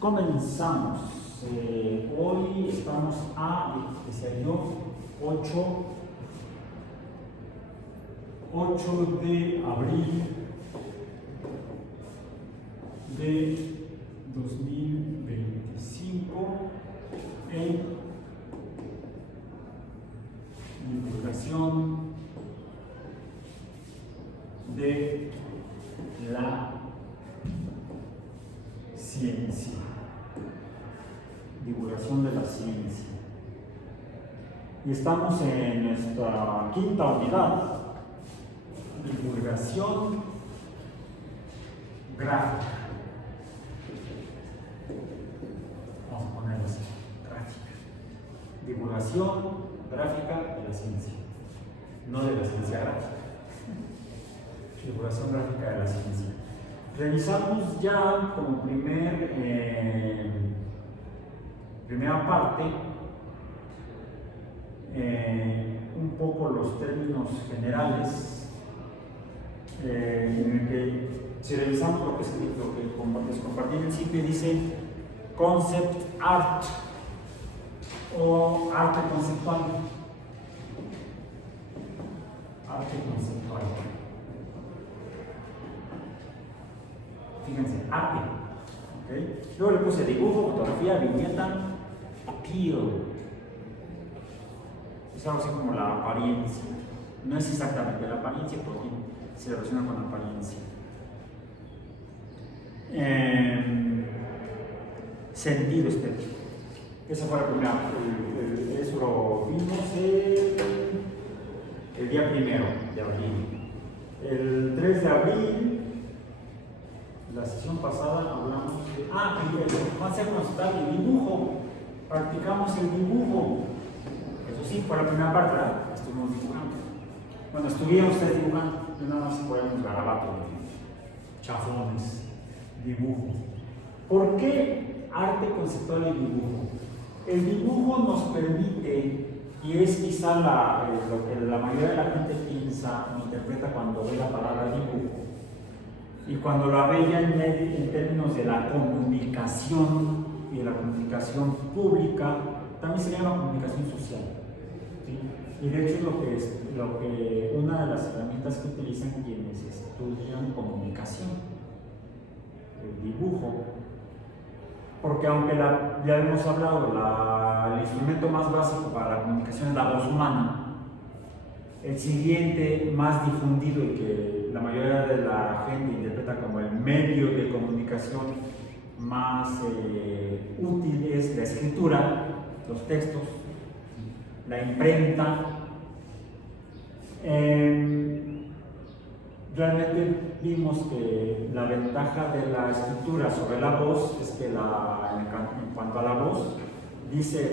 Comenzamos. Hoy estamos a, decía yo, 8 de abril de 2025 en divulgación de la ciencia. Divulgación de la ciencia. Y estamos en nuestra quinta unidad, divulgación gráfica. Vamos a ponerlo así, gráfica. Divulgación gráfica de la ciencia, no de la ciencia gráfica. Divulgación gráfica de la ciencia. Revisamos ya como primera parte un poco los términos generales, en el que si revisamos lo que les compartí en el sitio, dice concept art o arte conceptual. Arte conceptual. Fíjense, arte. ¿Okay? Luego le puse dibujo, fotografía, viñeta, appeal. Es algo así como la apariencia. No es exactamente la apariencia, porque se relaciona con la apariencia. Sentido estético. Esa fue la primera. Eso lo vimos el día 1 de abril. El 3 de abril, la sesión pasada, hablamos de. Va a ser el dibujo. Practicamos el dibujo. Eso sí, fue la primera parte, ¿verdad? Estuvimos dibujando. Bueno, estuvieron ustedes dibujando. Yo nada más ponemos garabatos, chafones, dibujo. ¿Por qué arte conceptual y dibujo? El dibujo nos permite, y es quizá lo que la mayoría de la gente piensa o interpreta cuando ve la palabra dibujo, y cuando la ve ya en términos de la comunicación y de la comunicación pública, también se llama comunicación social. ¿Sí? Y de hecho es lo que una de las herramientas que utilizan quienes estudian comunicación, el dibujo. Porque aunque ya hemos hablado, el instrumento más básico para la comunicación es la voz humana, el siguiente más difundido y que la mayoría de la gente interpreta como el medio de comunicación más útil es la escritura, los textos, la imprenta. Realmente vimos que la ventaja de la escritura sobre la voz es que en cuanto a la voz,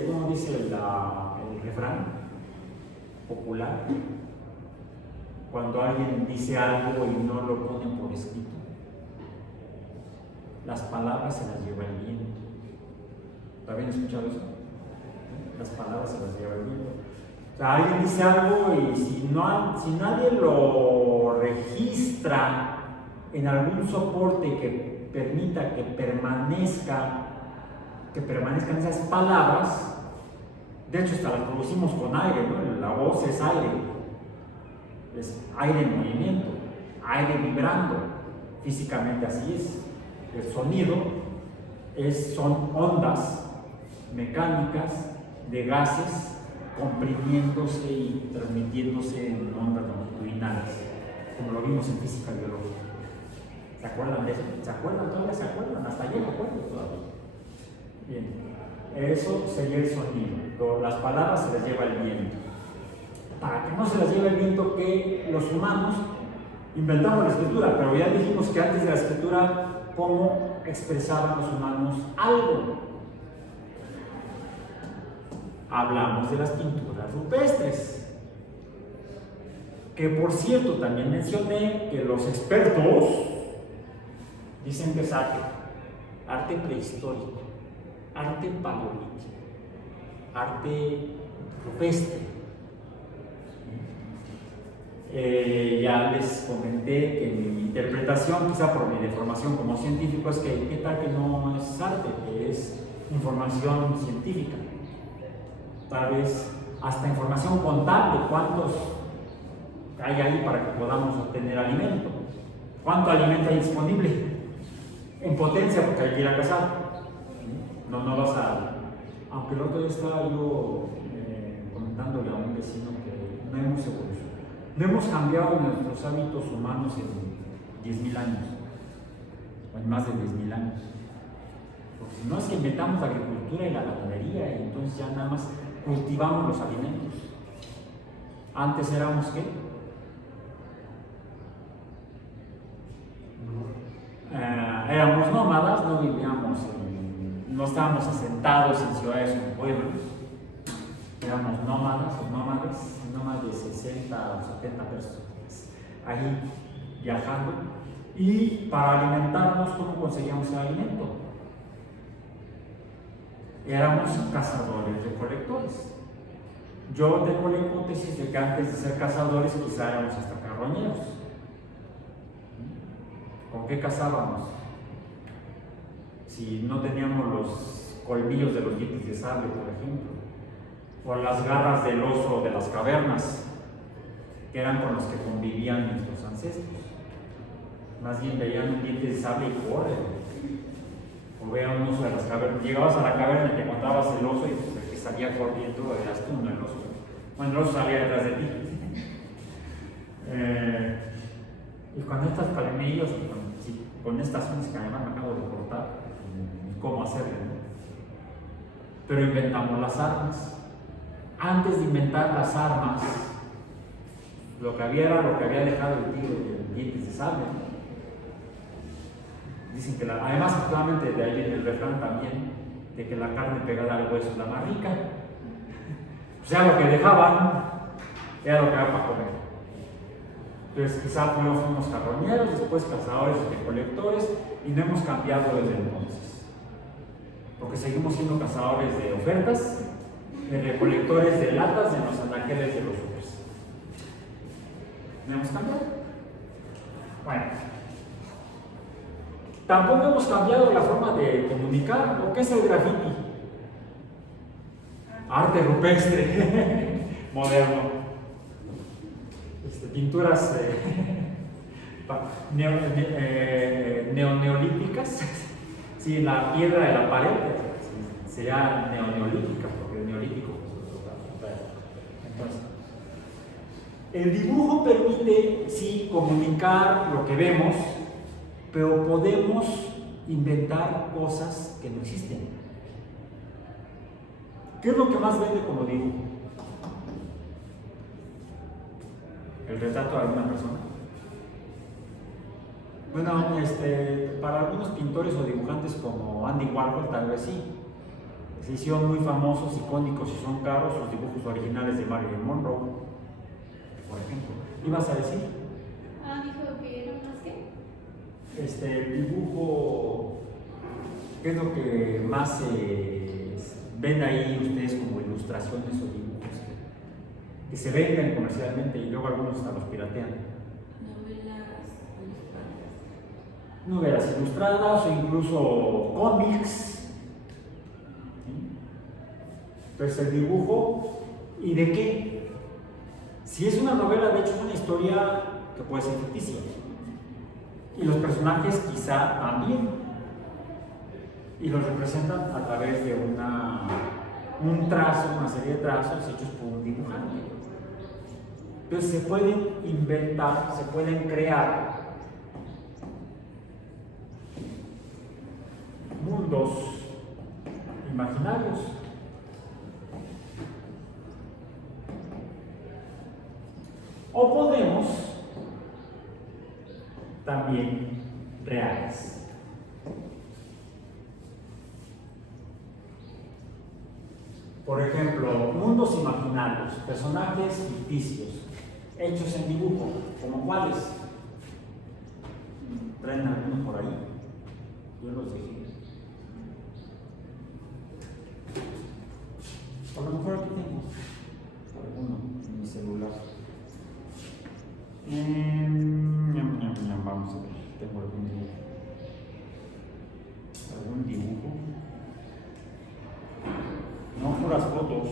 ¿cómo dice el refrán popular? Cuando alguien dice algo y no lo pone por escrito, las palabras se las lleva el viento. ¿Habían escuchado eso? Las palabras se las lleva el viento. O sea, alguien dice algo y si nadie lo registra en algún soporte que permita que permanezcan esas palabras, de hecho hasta las producimos con aire, ¿no? La voz es aire en movimiento, aire vibrando, físicamente así es. El sonido son ondas mecánicas de gases comprimiéndose y transmitiéndose en ondas longitudinales, como lo vimos en física biológica. ¿Se acuerdan de eso? ¿Se acuerdan? ¿Todavía se acuerdan? Hasta yo me acuerdo todavía. Bien, eso sería el sonido. Las palabras se las lleva el viento. Para que no se las lleve el viento, que los humanos inventamos la escritura, pero ya dijimos que antes de la escritura, ¿cómo expresaban los humanos algo? Hablamos de las pinturas rupestres, que por cierto también mencioné que los expertos dicen que es arte prehistórico, arte paleolítico, arte rupestre. Ya les comenté que mi interpretación, quizá por mi deformación como científico, es que qué tal que no es arte, que es información científica. Tal vez hasta información contable, cuántos hay ahí para que podamos obtener alimento, cuánto alimento hay disponible en potencia, porque hay que ir a cazar. No vas a... Aunque el otro día estaba yo comentándole a un vecino que no hemos evolucionado. No hemos cambiado nuestros hábitos humanos en 10.000 años, o en más de 10.000 años. Porque si no es que inventamos la agricultura y la ganadería, y entonces ya nada más cultivamos los alimentos. Antes éramos ¿qué? Éramos nómadas, no vivíamos, no estábamos asentados en ciudades o en pueblos. Éramos nómadas de 60 o 70 personas, ahí viajando. Y para alimentarnos, ¿cómo conseguíamos el alimento? Éramos cazadores-recolectores. Yo tengo la hipótesis de que antes de ser cazadores, quizá éramos hasta carroñeros. ¿Con qué cazábamos? Si no teníamos los colmillos de los dientes de sable, por ejemplo, o las garras del oso de las cavernas, que eran con los que convivían nuestros ancestros. Más bien veían un diente de sable y corren. O veían un oso de las cavernas. Llegabas a la caverna y te encontrabas el oso y pues, el que salía corriendo eras tú, no el oso. Bueno, el oso salía detrás de ti. Y con estos palmillos, con estas uñas que además me acabo de cortar, ¿cómo hacerlo? Pero inventamos las armas. Antes de inventar las armas, lo que había era lo que había dejado el tío de dientes de sable. Dicen que además, actualmente de ahí viene el refrán también, de que la carne pegada al hueso es la más rica. O sea, lo que dejaban era lo que había para comer. Entonces, quizá primero fuimos carroñeros, después cazadores y recolectores, y no hemos cambiado desde entonces. Porque seguimos siendo cazadores de ofertas, de recolectores de latas de los anaqueles de los supers. ¿No hemos cambiado? Bueno. Tampoco hemos cambiado la forma de comunicar. ¿O qué es el graffiti? Arte rupestre, moderno. Pinturas neolíticas. Sí, la piedra de la pared sería neolítica, porque el neolítico entonces, el dibujo permite sí comunicar lo que vemos, pero podemos inventar cosas que no existen. ¿Qué es lo que más vende como dibujo? ¿El retrato de alguna persona? Bueno, para algunos pintores o dibujantes como Andy Warhol tal vez sí. Se hicieron muy famosos, icónicos y son caros los dibujos originales de Marilyn Monroe, por ejemplo. ¿Ibas a decir? Dijo que eran más que. El dibujo, ¿qué es lo que más ven ahí ustedes como ilustraciones o dibujos que se venden comercialmente y luego algunos hasta los piratean? Novelas ilustradas o incluso cómics. Entonces el dibujo, ¿y de qué? Si es una novela, de hecho es una historia que puede ser ficticia. Y los personajes quizá también. Y los representan a través de un trazo, una serie de trazos hechos por un dibujante. Entonces se pueden inventar, se pueden crear mundos imaginarios. O podemos también reales. Por ejemplo, mundos imaginarios, personajes ficticios, hechos en dibujo, ¿como cuáles? ¿Traen algunos por ahí? Yo los dejé. A lo mejor aquí tengo alguno en mi celular. Vamos a ver, tengo algún dibujo. ¿Algún dibujo? No, puras fotos.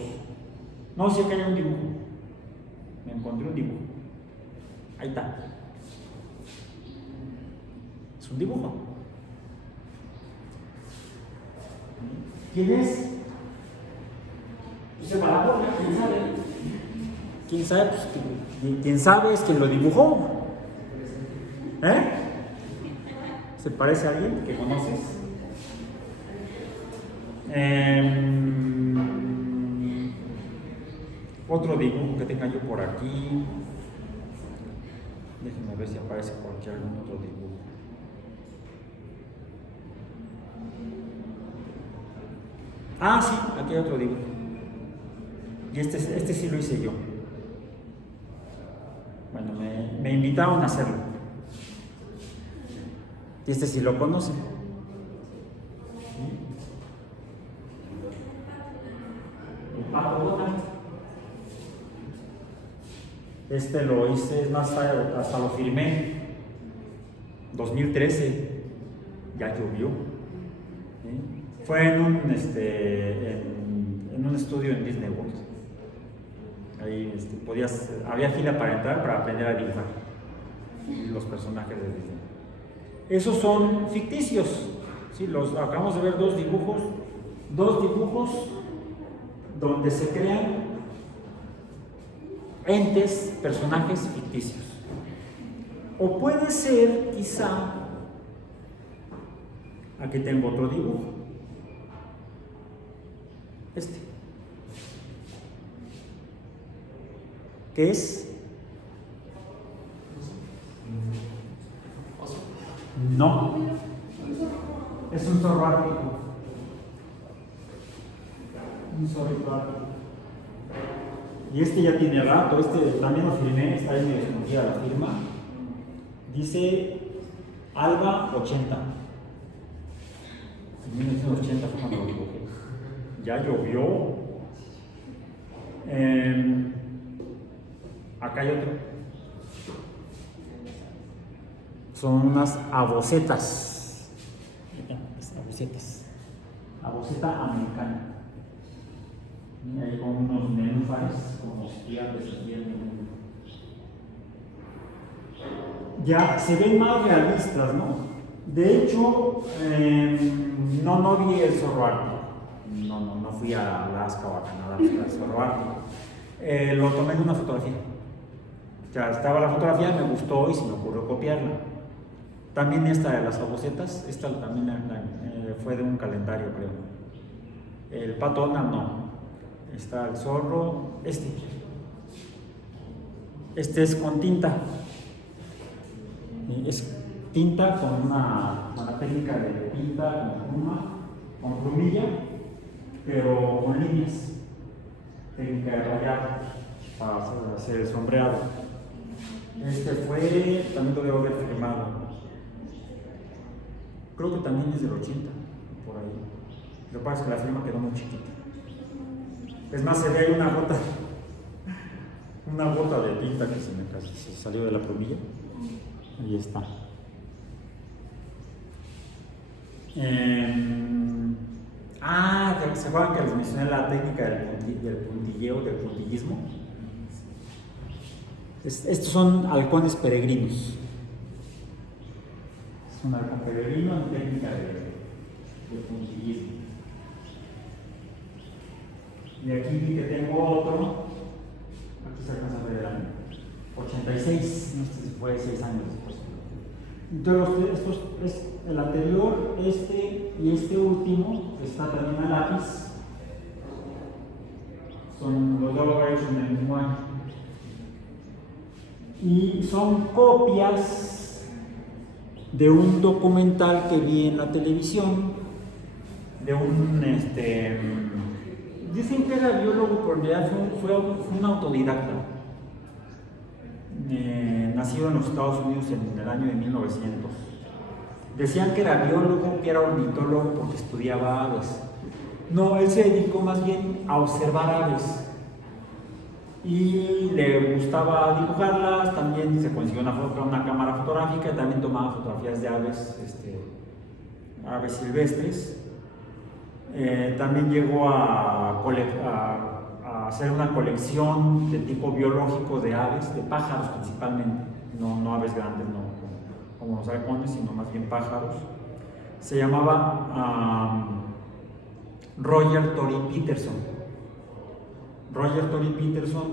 No, sí que hay un dibujo. Me encontré un dibujo. Ahí está. Es un dibujo. ¿Quién es? Dice para la ¿quién sabe? ¿Quién sabe? Pues, ¿quién sabe es quien lo dibujó? ¿Eh? ¿Se parece a alguien que conoces? Otro dibujo que tenga yo por aquí. Déjenme ver si aparece por aquí algún otro dibujo. Ah, sí, aquí hay otro dibujo. Y este sí lo hice yo. Bueno, me invitaron a hacerlo. Y este sí lo conocen. El Pato Donald. Este lo hice, es más, hasta lo firmé. 2013. Ya llovió. ¿Sí? Fue en un estudio en Disney World. Ahí había fila para entrar para aprender a dibujar los personajes de Disney. Esos son ficticios. ¿Sí? Acabamos de ver dos dibujos donde se crean entes, personajes ficticios. O puede ser, quizá, aquí tengo otro dibujo. ¿Qué es? No, es un zorro ártico. Un zorrito ártico. Y ya tiene rato, también lo firmé, está ahí medio escondida la firma. Dice Alba 80. En 1980 fue cuando lo dibujé. Ya llovió. Acá hay otro. Son unas abocetas. Aboceta americana. Y ahí con unos nenúfares, como espiantes aquí en el mundo. Ya se ven más realistas, ¿no? De hecho, no vi el zorro ártico. No fui a Alaska o a Canadá a buscar el zorro ártico. Lo tomé en una fotografía. Ya estaba la fotografía, me gustó y se me ocurrió copiarla. También esta de las abocetas, esta también fue de un calendario, creo. El Pato Donald no. Está el zorro, este es con tinta. Es tinta con una técnica de tinta con pluma, con plumilla, pero con líneas. Técnica de rayar para hacer el sombreado. También lo debo haber firmado. Creo que también es del 80, por ahí. Lo que pasa es que la firma quedó muy chiquita. Es más, se ve ahí una gota de tinta que se salió de la plumilla. Ahí está. ¿Se acuerdan que les mencioné la técnica del puntillismo? Estos son halcones peregrinos. Es un halcón peregrino en técnica de puntillismo. Y aquí que tengo otro, aquí se alcanza a ver el año, 86, no sé si fue 6 años después. Entonces, es el anterior, y este último, está también a lápiz, son los dos hechos en el mismo año. Y son copias de un documental que vi en la televisión, de dicen que era biólogo, pero en realidad fue un autodidacta, nacido en los Estados Unidos en el año de 1900. Decían que era biólogo, que era ornitólogo porque estudiaba aves. No, él se dedicó más bien a observar aves. y le gustaba dibujarlas. También se consiguió una cámara fotográfica y también tomaba fotografías de aves, aves silvestres. También llegó a hacer una colección de tipo biológico de aves, de pájaros principalmente, no aves grandes, no como los halcones, sino más bien pájaros. Se llamaba Roger Tory Peterson. Roger Tory Peterson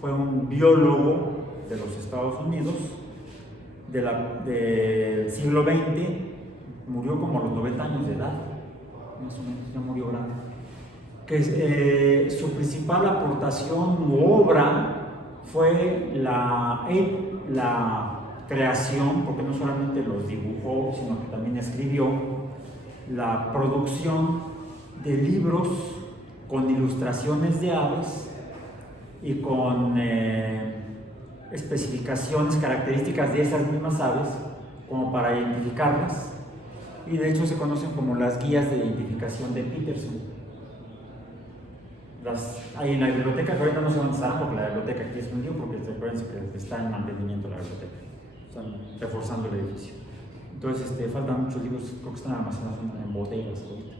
fue un biólogo de los Estados Unidos del siglo XX, murió como a los 90 años de edad, más o menos, ya murió grande. Que su principal aportación u obra fue la creación, porque no solamente los dibujó, sino que también escribió, la producción de libros con ilustraciones de aves y con especificaciones, características de esas mismas aves, como para identificarlas, y de hecho se conocen como las guías de identificación de Peterson. Hay en la biblioteca, que ahorita no sé dónde están, porque la biblioteca aquí es un lío, porque recuerden que está en mantenimiento la biblioteca, están reforzando el edificio. Entonces faltan muchos libros, creo que están almacenados en botellas ahorita,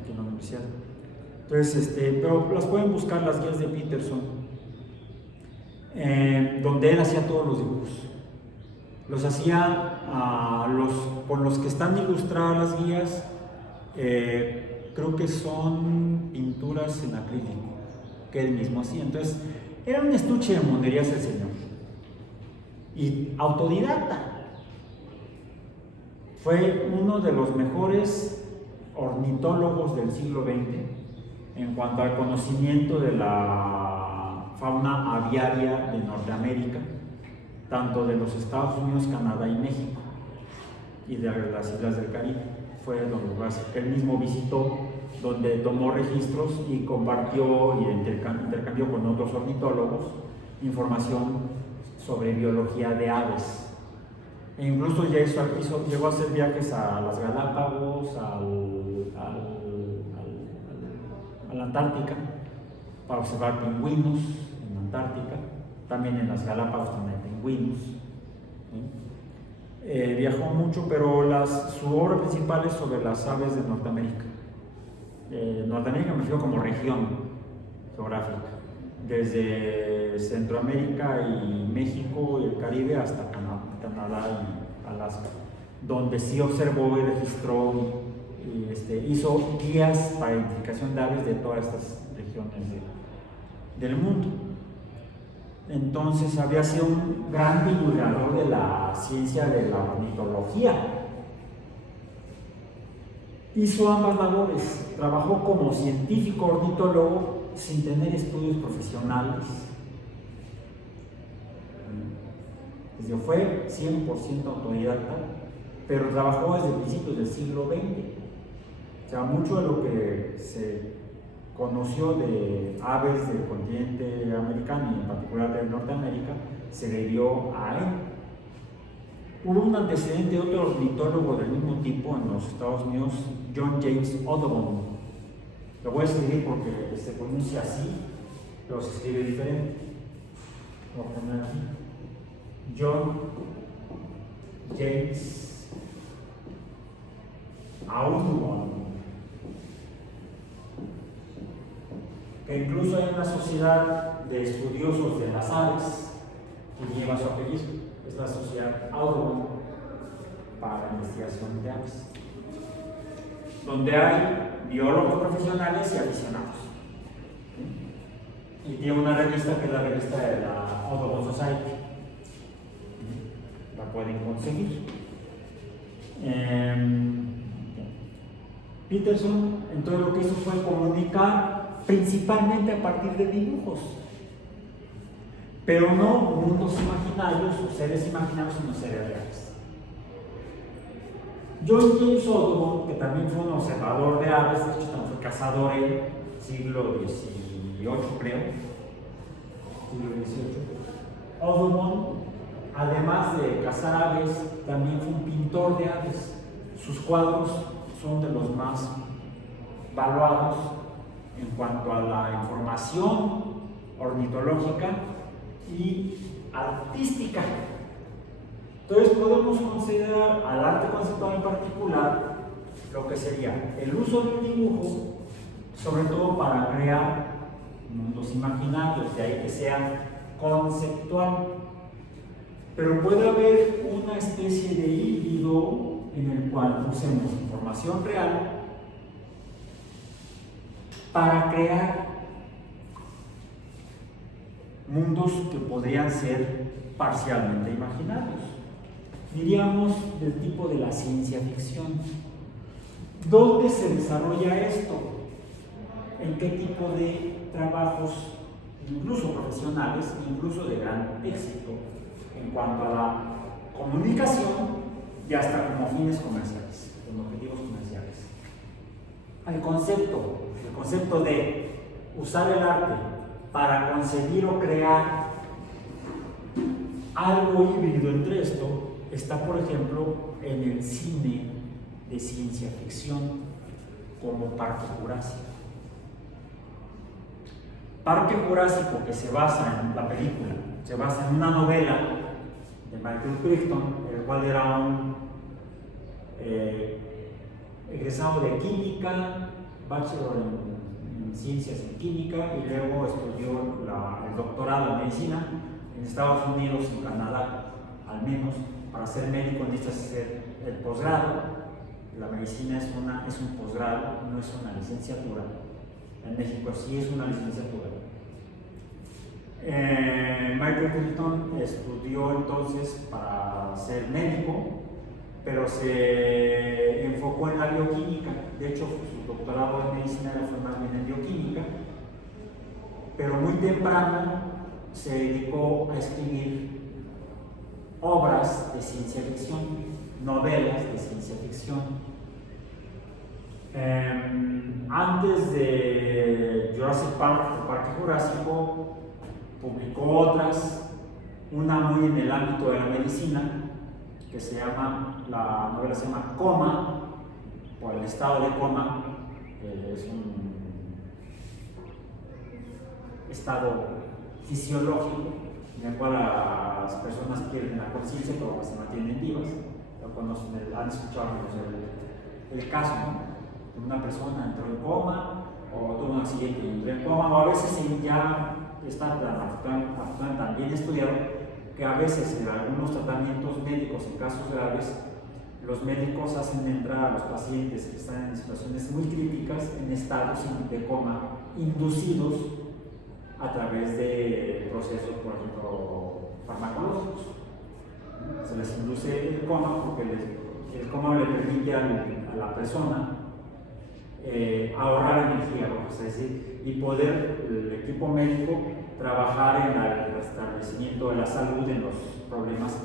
aquí en la universidad. Entonces, pero las pueden buscar, las guías de Peterson, donde él hacía todos los dibujos. Los hacía con los que están ilustradas las guías, creo que son pinturas en acrílico, que él mismo hacía. Entonces, era un estuche de monerías el señor. Y autodidacta. Fue uno de los mejores ornitólogos del siglo XX en cuanto al conocimiento de la fauna aviaria de Norteamérica, tanto de los Estados Unidos, Canadá y México, y de las islas del Caribe. Fue donde él mismo visitó, donde tomó registros y compartió y intercambió con otros ornitólogos información sobre biología de aves. E incluso ya llegó a hacer viajes a las Galápagos, a la Antártica, para observar pingüinos en Antártica. También en las Galápagos también hay pingüinos. Viajó mucho, pero su obra principal es sobre las aves de Norteamérica. Norteamérica me refiero como región geográfica, desde Centroamérica y México y el Caribe hasta Canadá y Alaska, donde sí observó y registró y hizo guías para identificación de aves de todas estas regiones del mundo. Entonces había sido un gran divulgador de la ciencia de la ornitología. Hizo ambas labores, trabajó como científico ornitólogo sin tener estudios profesionales. Fue 100% autodidacta, pero trabajó desde principios del siglo XX. O sea, mucho de lo que se conoció de aves del continente americano y en particular de Norteamérica se debió a él. Hubo un antecedente de otro ornitólogo del mismo tipo en los Estados Unidos, John James Audubon. Lo voy a escribir porque se pronuncia así, pero se escribe diferente. Voy a poner aquí. John James Audubon. Que incluso hay una sociedad de estudiosos de las aves que lleva su apellido, es la sociedad Audubon para la investigación de aves, donde hay biólogos profesionales y aficionados. Y tiene una revista que es la revista de la Audubon Society, la pueden conseguir. Peterson entonces lo que hizo fue comunicar principalmente a partir de dibujos, pero no mundos imaginarios o seres imaginarios, sino seres reales. John James Audubon, que también fue un observador de aves, de hecho también fue cazador en siglo XVIII, creo, siglo XVIII. Audubon, además de cazar aves, también fue un pintor de aves. Sus cuadros son de los más valuados en cuanto a la información ornitológica y artística. Entonces podemos considerar al arte conceptual en particular lo que sería el uso del dibujo, sobre todo para crear mundos imaginarios, de ahí que sea conceptual. Pero puede haber una especie de híbrido en el cual usemos información real para crear mundos que podrían ser parcialmente imaginarios. Diríamos del tipo de la ciencia ficción. ¿Dónde se desarrolla esto? ¿En qué tipo de trabajos, incluso profesionales, incluso de gran éxito, en cuanto a la comunicación y hasta como fines comerciales, como objetivos comerciales? El concepto de usar el arte para concebir o crear algo híbrido entre esto está, por ejemplo, en el cine de ciencia ficción, como Parque Jurásico. Parque Jurásico, que se basa en la película, se basa en una novela de Michael Crichton, el cual era un egresado de química, bachelor en ciencias en química, y luego estudió el doctorado en medicina en Estados Unidos y Canadá. Al menos para ser médico necesitas hacer el posgrado. La medicina es un posgrado, no es una licenciatura. En México sí es una licenciatura. Michael Crichton estudió entonces para ser médico, pero se enfocó en la bioquímica. De hecho, su doctorado en medicina fue más bien en bioquímica, pero muy temprano se dedicó a escribir obras de ciencia ficción, novelas de ciencia ficción. Antes de Jurassic Park, el Parque Jurásico, publicó otras, una muy en el ámbito de la medicina, que la novela se llama Coma, por el estado de coma, es un estado fisiológico en el cual las personas pierden la conciencia pero que se mantienen vivas. Han escuchado el caso, ¿no? Una persona entró en coma o tuvo un accidente y entró en coma, o a veces ya está tan bien estudiado que a veces en algunos tratamientos médicos, en casos graves, los médicos hacen entrar a los pacientes que están en situaciones muy críticas en estados de coma inducidos a través de procesos, por ejemplo, farmacológicos. Se les induce el coma porque el coma le permite a la persona ahorrar energía, vamos a decir, y poder el equipo médico trabajar en el restablecimiento de la salud en los problemas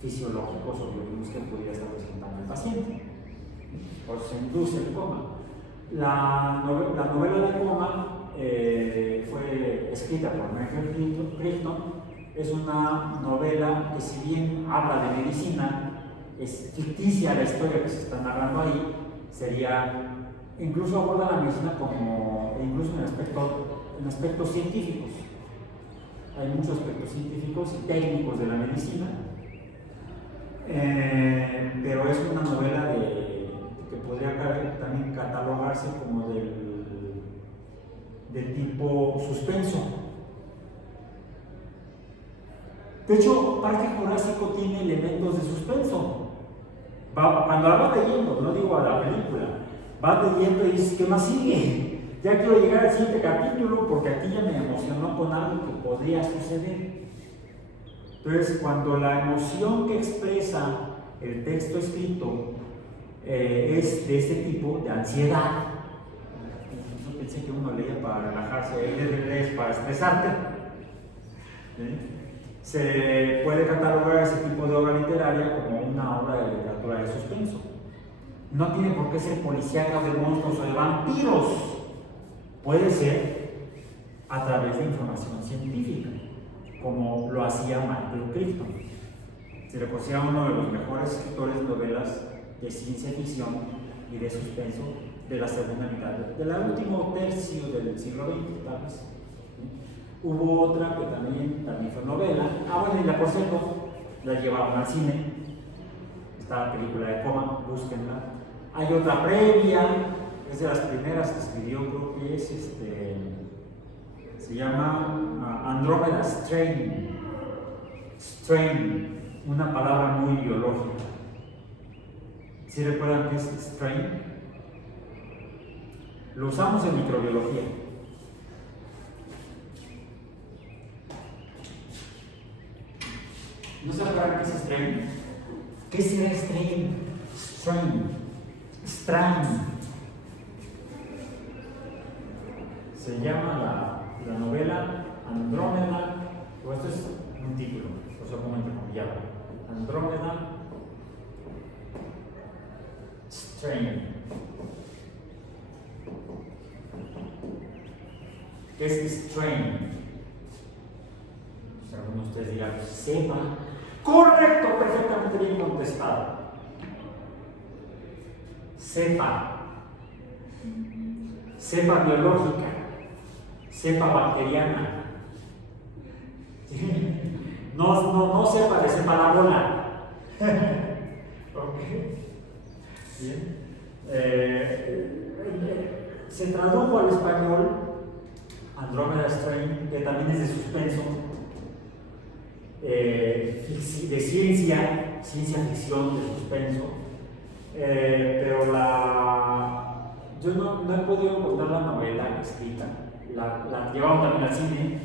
fisiológicos o biológicos que pudiera estar presentando el paciente. Por eso se induce el coma. La novela de Coma fue escrita por Michael Crichton. Es una novela que, si bien habla de medicina, es ficticia la historia que se está narrando ahí. Incluso aborda la medicina incluso en aspectos científicos. Hay muchos aspectos científicos y técnicos de la medicina, pero es una novela que podría también catalogarse como de tipo suspenso. De hecho, Parque Jurásico tiene elementos de suspenso. Cuando vas leyendo, no digo a la película, vas leyendo y dices, ¿qué más sigue? Ya quiero llegar al siguiente capítulo porque aquí ya me emocionó con algo que podría suceder. Entonces, cuando la emoción que expresa el texto escrito es de este tipo, de ansiedad, yo pensé que uno leía para relajarse, lees para estresarte, se puede catalogar ese tipo de obra literaria como una obra de literatura de suspenso. No tiene por qué ser policíaca de monstruos o de vampiros. Puede ser a través de información científica, como lo hacía Michael Crichton. Se le considera uno de los mejores escritores de novelas de ciencia ficción y de suspenso de la segunda mitad, del último tercio del siglo XX, tal vez. Hubo otra que también fue novela. Ah, bueno, y la por cierto, la llevaron al cine. Está la película de Coma, búsquenla. Hay otra previa, es de las primeras que escribió, creo que es se llama Andromeda Strain. Strain, una palabra muy biológica. ¿Sí recuerdan qué es strain? Lo usamos en microbiología. ¿No se acuerdan qué es strain? ¿Qué será strain? Strain. Se llama la novela Andrómeda, o esto es un título, o sea, como entrecomillado. Andrómeda Strain. ¿Qué es strain? Pues algunos de ustedes dirán, cepa. Correcto, perfectamente bien contestado. Cepa. Cepa biológica. Cepa bacteriana. No cepa de cepa la bola. Ok. Bien. Se tradujo al español Andrómeda Strain, que también es de suspenso, de ciencia ficción, de suspenso, pero yo no he podido encontrar la novela escrita. La llevaron también al cine,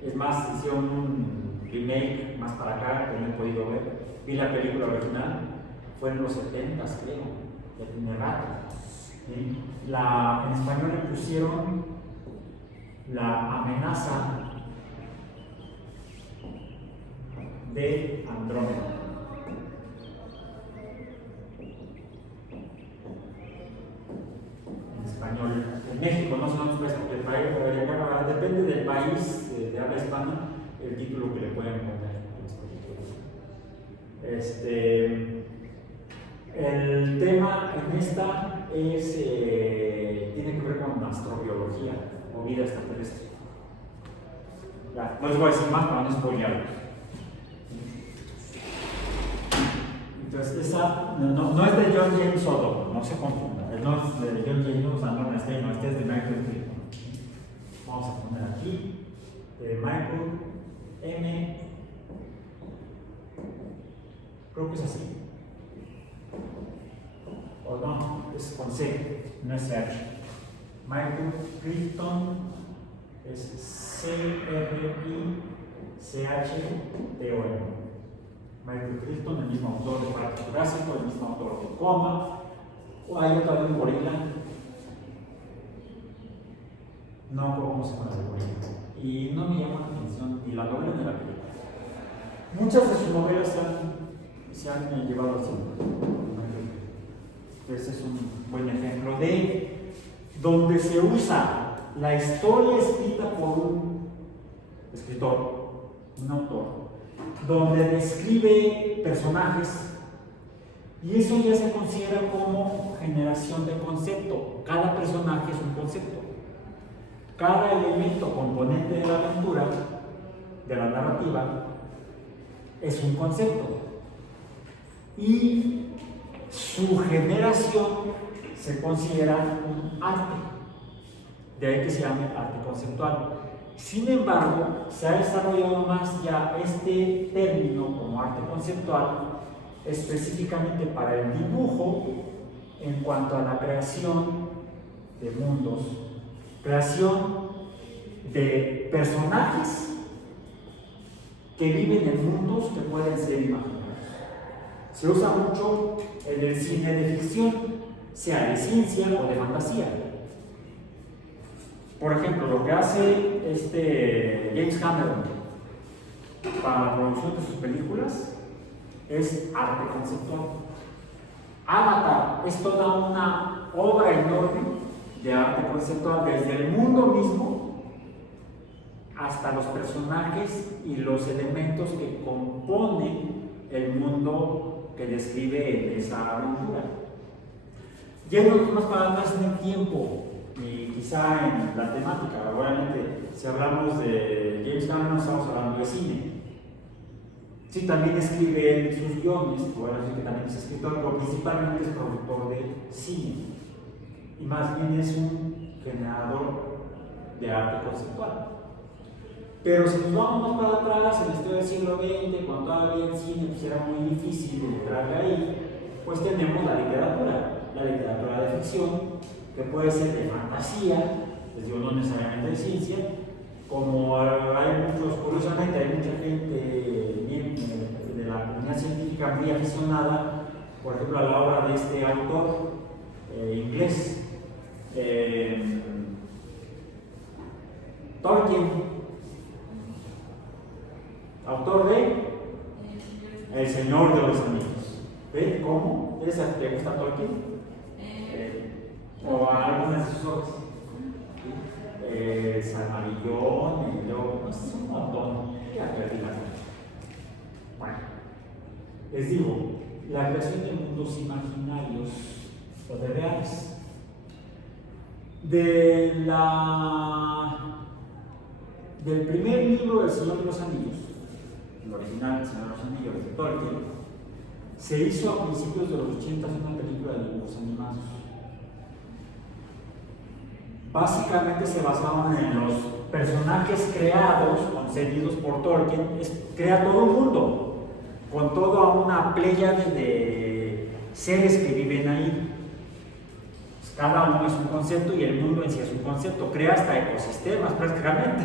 es más, hicieron un remake más para acá que no he podido ver. Vi la película original, fue en los 70s, creo, ya tiene rato. ¿Sí? En español le pusieron La amenaza de Andrómeda. En español, en México, no sé dónde puede porque el país, depende del país de habla hispana, el título que le pueden poner a las películas. El tema en esta tiene que ver con astrobiología o vida extraterrestre. Ya, no les voy a decir más para no spoilearlos. Entonces, esa no es de John James Odom, no se confunda. No es de John James Odom, este es de Michael Crichton. Vamos a poner aquí, de Michael M. Creo que es así. O no, es con C, no es CH. Michael Crichton es C-R-I-C-H-T-O-N. Michael Crichton, el mismo autor de Parque Jurásico, el mismo autor de Coma. Hay otra de un gorila. No, ¿cómo se llama el gorila? Y no me llama la atención ni la novela ni la película. Muchas de sus novelas se han llevado al cine. Ese es un buen ejemplo de donde se usa la historia escrita por un escritor, un autor, donde describe personajes y eso ya se considera como generación de concepto. Cada personaje es un concepto. Cada elemento componente de la aventura, de la narrativa, es un concepto. Y su generación se considera un arte, de ahí que se llame arte conceptual. Sin embargo, se ha desarrollado más ya este término como arte conceptual específicamente para el dibujo en cuanto a la creación de mundos, creación de personajes que viven en mundos que pueden ser imaginados. Se usa mucho en el cine de ficción, sea de ciencia o de fantasía. Por ejemplo, lo que hace James Cameron para la producción de sus películas es arte conceptual. Avatar es toda una obra enorme de arte conceptual, desde el mundo mismo hasta los personajes y los elementos que componen el mundo que describe esa aventura. Yendo más para atrás en el tiempo, y quizá en la temática. Obviamente, si hablamos de James Cameron, estamos hablando de cine. Sí, también escribe él sus guiones, bueno, sí que también es escritor, pero principalmente es productor de cine. Y más bien es un generador de arte conceptual. Pero si nos vamos para atrás, en la historia del siglo XX, cuando todavía el cine pues, era muy difícil entrarle ahí, pues tenemos la literatura de ficción, que puede ser de fantasía, les digo, no necesariamente de ciencia, como hay muchos, curiosamente, hay mucha gente bien, de la comunidad científica muy aficionada, por ejemplo, a la obra de este autor inglés, Tolkien, autor de El Señor de los Anillos. ¿Ven cómo? ¿Te gusta Tolkien? O algunas de sus obras. Silmarillion, es un montón. Bueno, les digo, la creación de mundos imaginarios o de reales. Del primer libro del Señor de los Anillos, el original del Señor de los Anillos de Tolkien, se hizo a principios de los 80 una película de dibujos animados. Básicamente se basaban en los personajes creados, concebidos por Tolkien. Crea todo un mundo, con toda una pléyade de seres que viven ahí. Pues cada uno es un concepto y el mundo en sí es un concepto. Crea hasta ecosistemas prácticamente.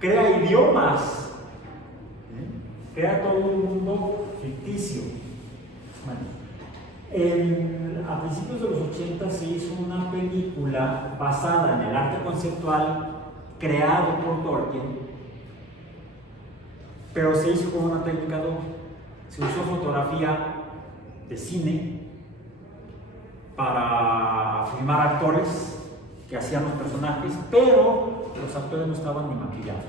Crea idiomas. Crea todo un mundo ficticio. Bueno. A principios de los 80 se hizo una película basada en el arte conceptual creado por Tolkien, pero se hizo con una técnica doble. Se usó fotografía de cine para filmar actores que hacían los personajes, pero los actores no estaban ni maquillados.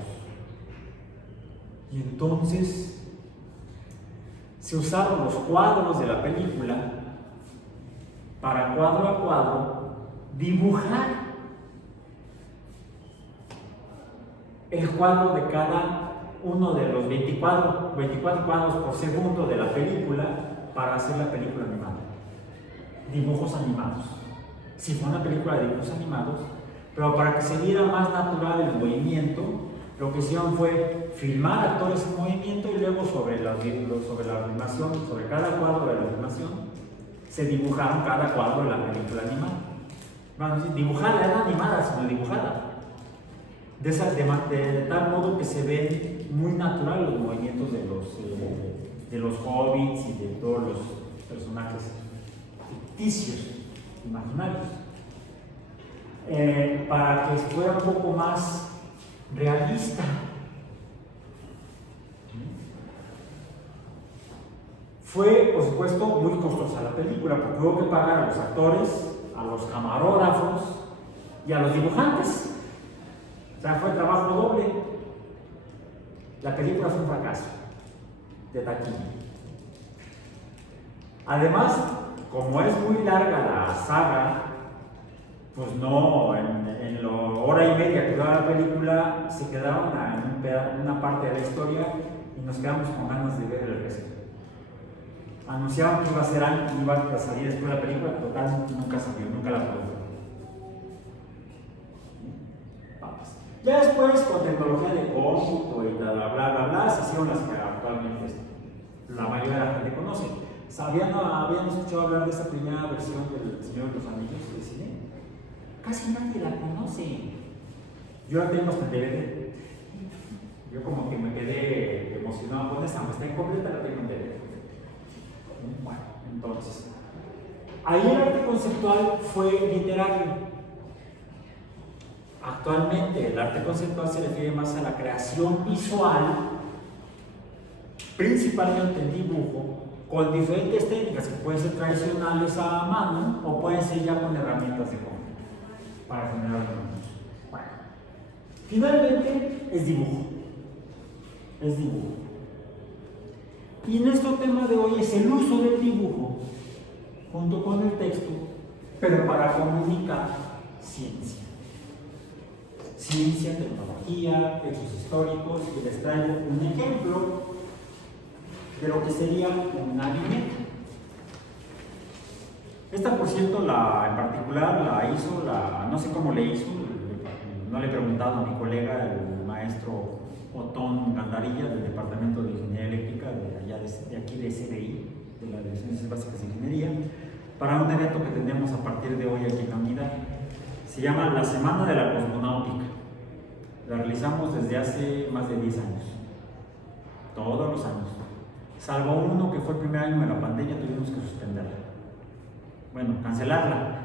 Y entonces se usaron los cuadros de la película para cuadro a cuadro dibujar el cuadro de cada uno de los 24 cuadros por segundo de la película para hacer la película animada. Dibujos animados. Sí, fue una película de dibujos animados, pero para que se viera más natural el movimiento, lo que hicieron fue filmar actores en movimiento y luego sobre la filmación, sobre cada cuadro de la filmación, se dibujaron cada cuadro de la película animada. Bueno, dibujada, era animada, sino dibujada. De tal modo que se ven muy natural los movimientos de los hobbits y de todos los personajes ficticios, imaginarios. Para que fuera un poco más realista. Fue, por supuesto, muy costosa la película, porque hubo que pagar a los actores, a los camarógrafos y a los dibujantes. O sea, fue trabajo doble. La película fue un fracaso de taquilla. Además, como es muy larga la saga, pues no, en la hora y media que duraba la película, se quedaron en una parte de la historia y nos quedamos con ganas de ver el resto. Anunciaban que iba a salir después de la película, pero total nunca salió, nunca la produjo. Ya después, con tecnología de cómputo y bla, se hicieron las que actualmente la mayoría de la gente conoce. ¿Habían escuchado hablar de esa primera versión del Señor de los Anillos de cine? Casi nadie la conoce. Yo la tengo hasta en DVD. Yo como que me quedé emocionado con esta, está incompleta, la tengo en DVD. Bueno, entonces, ahí el arte conceptual fue literario. Actualmente el arte conceptual se refiere más a la creación visual, principalmente en dibujo, con diferentes técnicas que pueden ser tradicionales a mano o pueden ser ya con herramientas de cómputo para generar imágenes. Bueno, finalmente es dibujo. Es dibujo. Y nuestro tema de hoy es el uso del dibujo junto con el texto, pero para comunicar ciencia. ciencia, tecnología, hechos históricos, y les traigo un ejemplo de lo que sería una viñeta. Esta, por cierto, en particular la hizo, no sé cómo le hizo, no le he preguntado a mi colega, el maestro Otón Gandarilla, del Departamento de Ingeniería Eléctrica, de aquí de SBI, de la Dirección de Ciencias Básicas de Ingeniería, para un evento que tenemos a partir de hoy aquí en la unidad. Se llama la Semana de la Cosmonáutica. La realizamos desde hace más de 10 años, todos los años. Salvo uno que fue el primer año de la pandemia, tuvimos que suspenderla. Bueno, cancelarla.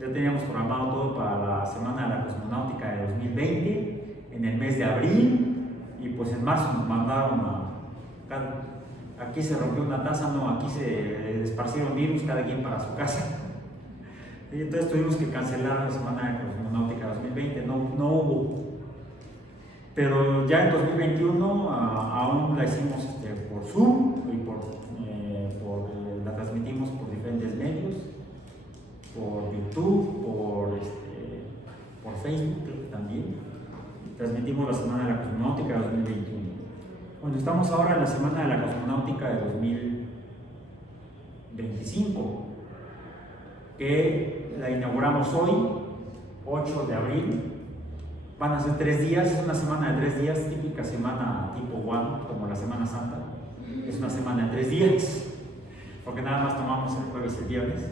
Ya teníamos programado todo para la Semana de la Cosmonáutica de 2020, en el mes de abril, y pues en marzo nos mandaron aquí se rompió una taza, no, aquí se esparcieron virus, cada quien para su casa. Y entonces tuvimos que cancelar la Semana de la Cosmonáutica de 2020, no hubo. Pero ya en 2021 aún la hicimos por Zoom y la transmitimos por diferentes medios, por YouTube, por Facebook también. Transmitimos la Semana de la Cosmonáutica de 2021. Bueno, estamos ahora en la Semana de la Cosmonáutica de 2025, que la inauguramos hoy, 8 de abril. Van a ser 3 días, es una semana de 3 días, típica semana tipo One, como la Semana Santa. Es una semana de 3 días, porque nada más tomamos el jueves y el viernes.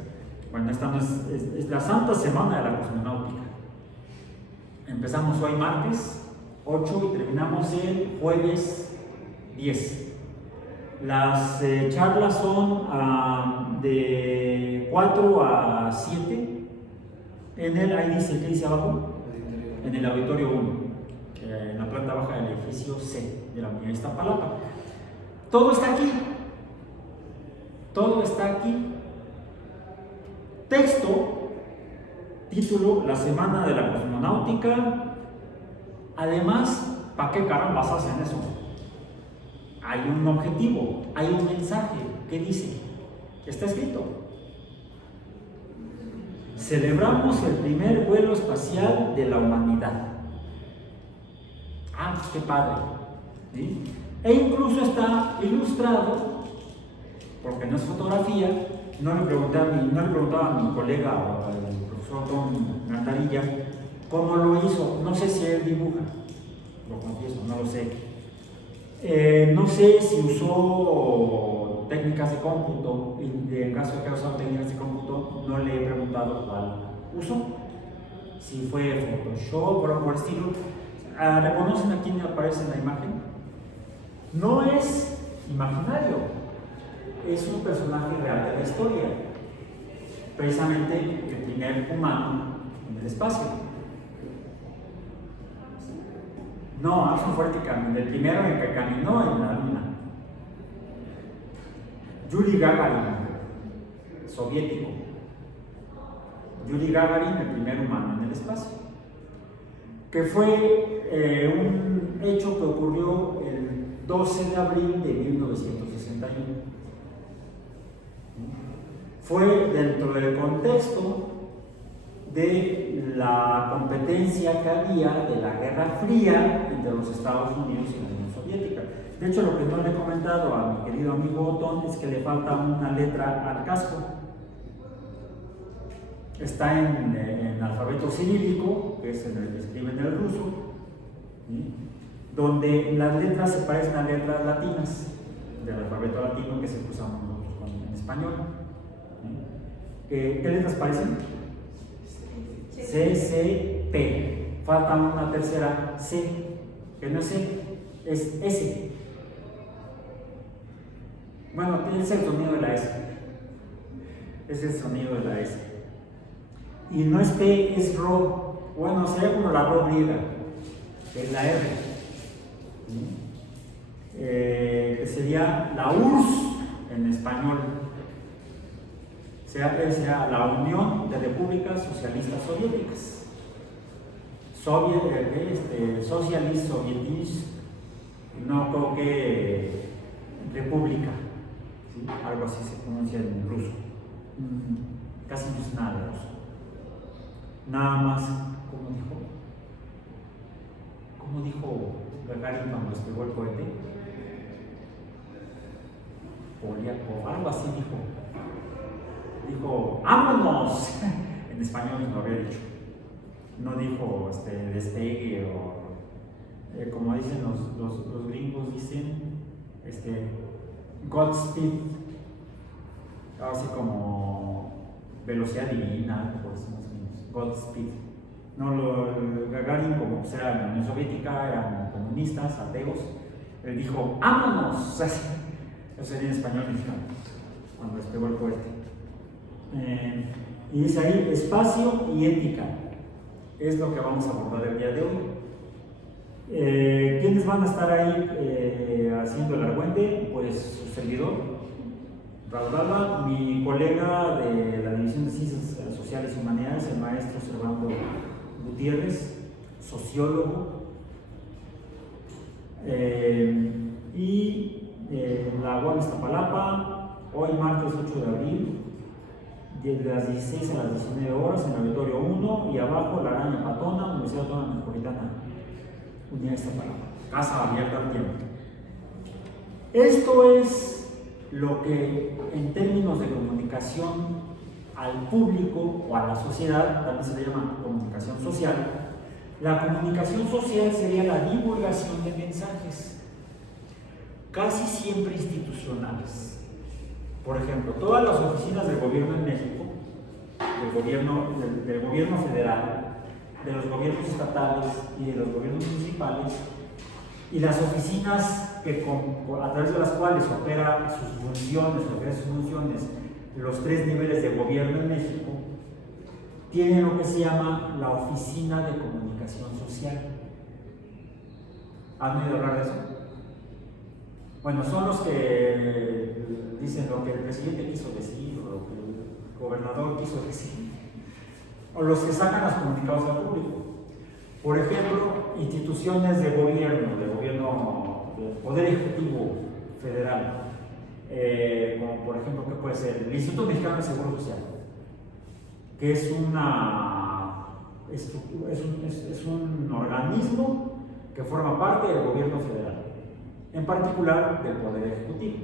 Bueno, esta no es la Santa Semana de la Cosmonáutica. Empezamos hoy martes 8 y terminamos el jueves 10. Las charlas son de 4 a 7. Ahí dice, ¿qué dice abajo? En el auditorio 1, en la planta baja del edificio C de la Unidad Iztapalapa. Todo está aquí. Todo está aquí. Texto, título, la Semana de la Cosmonáutica. Además, ¿para qué carambas hacen eso? Hay un objetivo, hay un mensaje. ¿Qué dice? Está escrito. Celebramos el primer vuelo espacial de la humanidad. Ah, qué padre. ¿Sí? E incluso está ilustrado, porque no es fotografía. No le preguntaba a mi colega, al profesor Don Gandarilla, cómo lo hizo. No sé si él dibuja, lo confieso, no lo sé. No sé si usó técnicas de cómputo, y en caso de que haya usado técnicas de cómputo, no le he preguntado cuál usó. Si fue Photoshop o algo por el estilo. ¿Reconocen a quién aparece en la imagen? No es imaginario, es un personaje real de la historia. Precisamente el primer humano en el espacio. No, Armstrong fue el primero en que caminó en la luna. Yuri Gagarin, soviético. Yuri Gagarin, el primer humano en el espacio. Que fue un hecho que ocurrió el 12 de abril de 1961. Fue dentro del contexto de la competencia que había de la Guerra Fría entre los Estados Unidos y la Unión Soviética. De hecho, lo que no le he comentado a mi querido amigo Otón es que le falta una letra al casco. Está en alfabeto cirílico, que es el que escriben en el ruso, ¿sí? Donde las letras se parecen a letras latinas del alfabeto latino que se usamos nosotros en español. ¿Sí? ¿Qué letras parecen? C, C, P. Falta una tercera C, que no es C, es S. Bueno, es el sonido de la S. Es el sonido de la S. Y no es P, es RO. Bueno, sería como la RO griega, que es la R. Que sería la URSS en español. Sea la Unión de Repúblicas Socialistas Soviéticas. Socialist, Sovietisch, no creo que República, ¿sí? Algo así se pronuncia en ruso. Casi no es nada de ruso. Nada más, ¿cómo dijo? ¿cómo dijo Gagarin cuando despegó el cohete? Poliakov, algo así dijo, ¡vámonos! En español lo había dicho, no dijo despegue o como dicen los gringos, dicen Godspeed, así como velocidad divina, pues más o menos, Godspeed. No, Gagarin, como era en la Unión Soviética, eran comunistas, ateos, él dijo, ¡vámonos! Eso sería en español mexicano, cuando despegó el cohete. Y dice ahí, espacio y ética, es lo que vamos a abordar el día de hoy. ¿Quiénes van a estar ahí haciendo el argüente? Pues su servidor, Raúl Alba, mi colega de la División de Ciencias Sociales y Humanidades, el maestro Servando Gutiérrez, sociólogo, y la UAM Iztapalapa, hoy martes 8 de abril, de las 16 a las 19 horas en el auditorio 1, y abajo la Araña Patona, Universidad Autónoma Metropolitana, Unidad Iztapalapa, casa abierta al tiempo. Esto es lo que en términos de comunicación al público o a la sociedad, también se le llama comunicación social. La comunicación social sería la divulgación de mensajes, casi siempre institucionales. Por ejemplo, todas las oficinas del gobierno en México, del gobierno federal, de los gobiernos estatales y de los gobiernos municipales, y las oficinas a través de las cuales opera sus funciones, los 3 niveles de gobierno en México, tienen lo que se llama la Oficina de Comunicación Social. ¿Han oído hablar de eso? Bueno, son los que dicen lo que el presidente quiso decir o lo que el gobernador quiso decir, o los que sacan los comunicados al público. Por ejemplo, instituciones de gobierno, del Poder Ejecutivo Federal, como por ejemplo, ¿qué puede ser? El Instituto Mexicano de Seguro Social, que es un organismo que forma parte del gobierno federal, en particular del Poder Ejecutivo.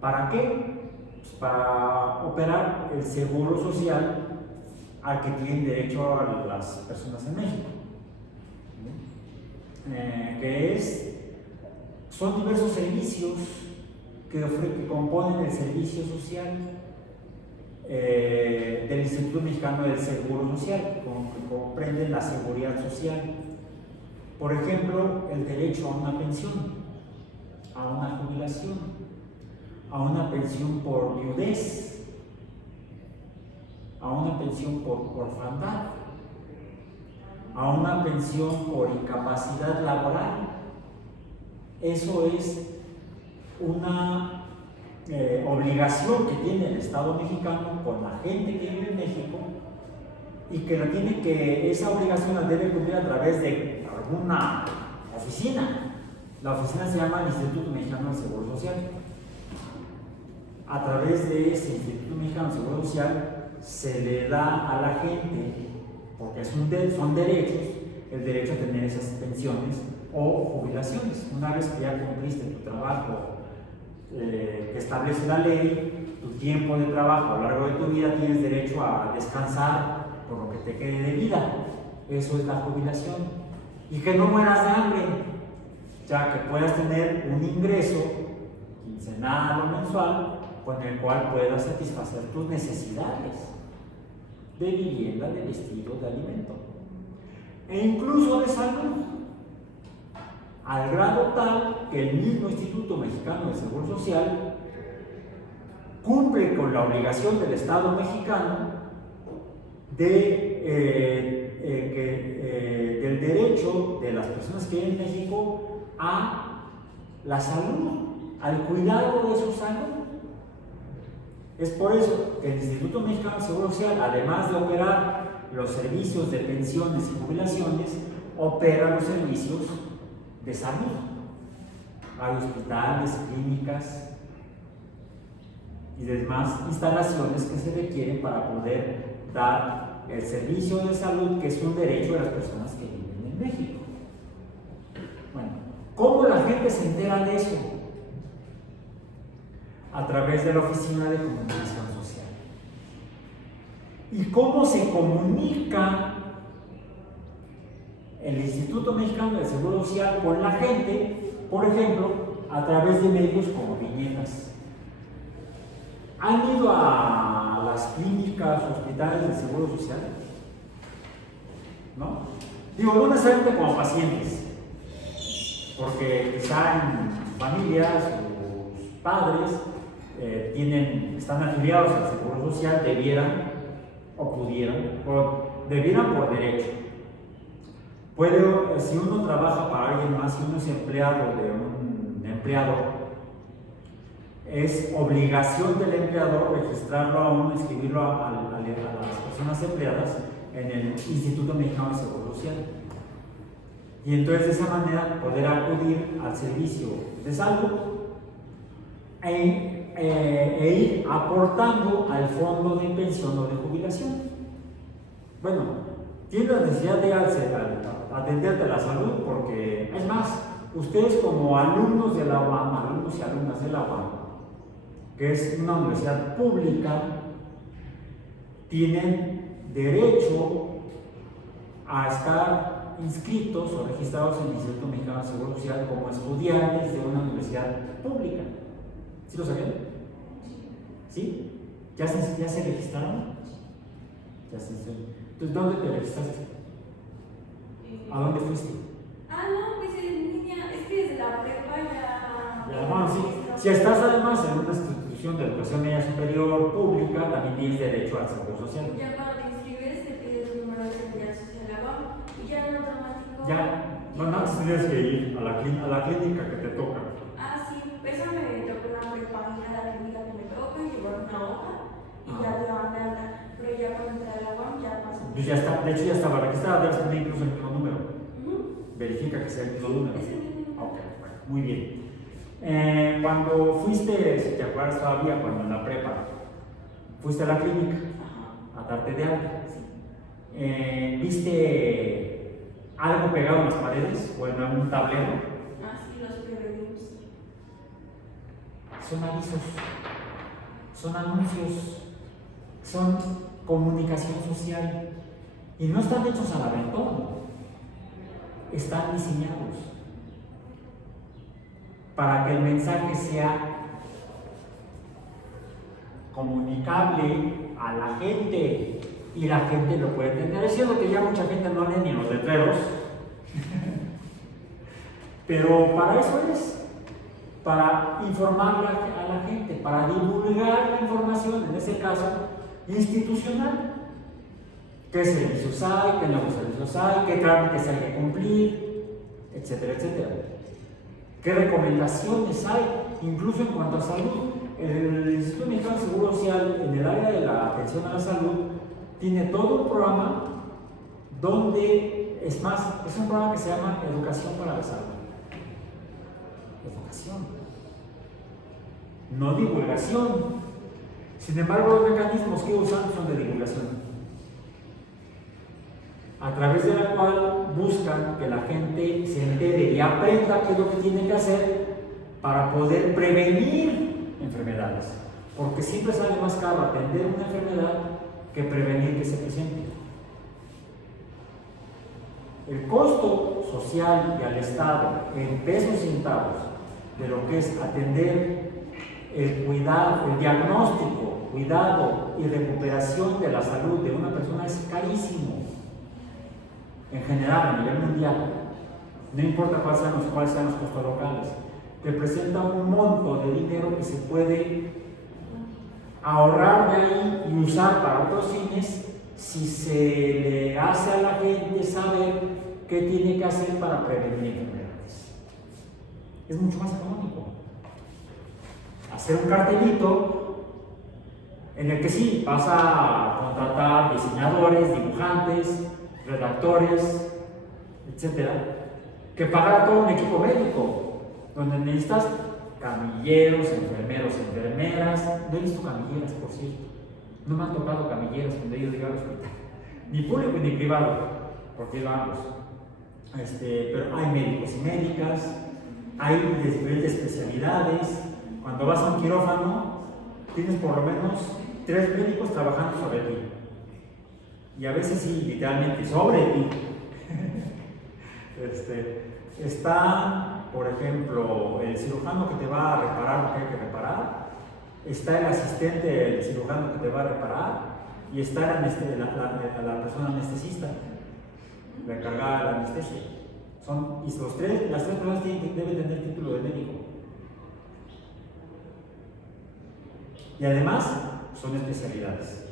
¿Para qué? Pues para operar el seguro social al que tienen derecho a las personas en México, son diversos servicios que componen el servicio social del Instituto Mexicano del Seguro Social, que comprenden la seguridad social. Por ejemplo, el derecho a una pensión, a una jubilación, a una pensión por viudez, a una pensión por orfandad, a una pensión por incapacidad laboral. Eso es una obligación que tiene el Estado mexicano con la gente que vive en México, y que esa obligación la debe cumplir a través de alguna oficina. La oficina se llama el Instituto Mexicano del Seguro Social. A través de ese Instituto Mexicano del Seguro Social se le da a la gente, porque son derechos, el derecho a tener esas pensiones o jubilaciones. Una vez que ya cumpliste tu trabajo que establece la ley, tu tiempo de trabajo a lo largo de tu vida, tienes derecho a descansar por lo que te quede de vida. Eso es la jubilación. Y que no mueras de hambre, ya que puedas tener un ingreso quincenal o mensual con el cual puedas satisfacer tus necesidades de vivienda, de vestido, de alimento e incluso de salud, al grado tal que el mismo Instituto Mexicano del Seguro Social cumple con la obligación del Estado mexicano del derecho de las personas que viven en México a la salud, al cuidado de su salud. Es por eso que el Instituto Mexicano del Seguro Social, además de operar los servicios de pensiones y jubilaciones, opera los servicios de salud. Hay hospitales, clínicas y demás instalaciones que se requieren para poder dar el servicio de salud, que es un derecho de las personas que viven en México. ¿Cómo la gente se entera de eso? A través de la Oficina de Comunicación Social. ¿Y cómo se comunica el Instituto Mexicano del Seguro Social con la gente? Por ejemplo, a través de medios como viñetas. ¿Han ido a las clínicas, hospitales del Seguro Social? ¿No? Digo, no necesariamente como pacientes, porque quizá en sus familias, sus padres están afiliados al Seguro Social, debieran o pudieran, o debieran por derecho. Si uno trabaja para alguien más, si uno es empleado de un empleador, es obligación del empleador registrarlo a uno, inscribirlo a las personas empleadas en el Instituto Mexicano de Seguro Social. Y entonces de esa manera poder acudir al servicio de salud e ir aportando al fondo de pensión o de jubilación. Bueno, tienes la necesidad de atenderte a la salud porque, es más, ustedes como alumnos de la UAM, alumnos y alumnas de la UAM, que es una universidad pública, tienen derecho a estar inscritos o registrados en el Instituto Mexicano de Seguro Social como estudiantes de una universidad pública. ¿Sí lo sabían? ¿Sí? ¿Ya se registraron? Ya se registraron. Entonces, ¿dónde te registraste? ¿A dónde fuiste? No, pues en línea, es que desde la prepa ya... Bueno, sí. Si estás además en una institución de educación media superior pública, también tienes derecho al seguro social. Ya para inscribirse te pides el número de seguridad social a la UAM y ya en automático... Ya, bueno, antes tienes que ir a la clínica que te toca. Sí, eso me tocó en la prepa, ir a la clínica que me toca, llevar una hoja y ya te van a dar. Pero ya cuando entré a la UAM ya pasó. Pues ya está, de hecho ya estaba registrada, debes tener incluso el mismo número. Verifica que sea el mismo número. Es el mismo número. Ok, bueno, muy bien. Cuando fuiste, si te acuerdas todavía, cuando en la prepa, fuiste a la clínica a darte de alta. ¿Viste algo pegado en las paredes o en algún tablero? Sí, los prevenidos. Son avisos, son anuncios, son comunicación social y no están hechos al aventón, están diseñados para que el mensaje sea comunicable a la gente y la gente lo puede entender. Es cierto que ya mucha gente no lee ni en los letreros, pero para eso es, para informar a la gente, para divulgar la información, en ese caso institucional. ¿Qué servicios hay? ¿Qué nuevos servicios hay? ¿Qué trámites hay que cumplir? Etcétera, etcétera. ¿Qué recomendaciones hay? Incluso en cuanto a salud. El Instituto Mexicano de Seguro Social, en el área de la atención a la salud, tiene todo un programa donde, es más, es un programa que se llama Educación para la Salud. Educación. No divulgación. Sin embargo, los mecanismos que usan son de divulgación, a través de la cual buscan que la gente se entere y aprenda qué es lo que tiene que hacer para poder prevenir enfermedades, porque siempre sale más caro atender una enfermedad que prevenir que se presente. El costo social y al Estado en pesos y centavos de lo que es atender el cuidado, el diagnóstico, cuidado y recuperación de la salud de una persona es carísimo. En general, a nivel mundial, no importa cuáles sean los costos locales, representa un monto de dinero que se puede ahorrar de ahí y usar para otros fines si se le hace a la gente saber qué tiene que hacer para prevenir enfermedades. Es mucho más económico hacer un cartelito en el que sí vas a contratar diseñadores, dibujantes, redactores, etcétera, que pagar a todo un equipo médico, donde necesitas camilleros, enfermeros, enfermeras. No he visto camilleras, por cierto. No me han tocado camilleras cuando yo llego al hospital, ni público ni privado, porque iba ambos. Pero hay médicos y médicas, Hay de diferentes especialidades. Cuando vas a un quirófano, tienes por lo menos 3 médicos trabajando sobre ti. Y a veces sí, literalmente sobre ti. Está, por ejemplo, el cirujano que te va a reparar lo que hay que reparar, está el asistente del cirujano que te va a reparar, y está la persona anestesista, la encargada de la anestesia. Y las tres personas deben tener título de médico. Y además son especialidades.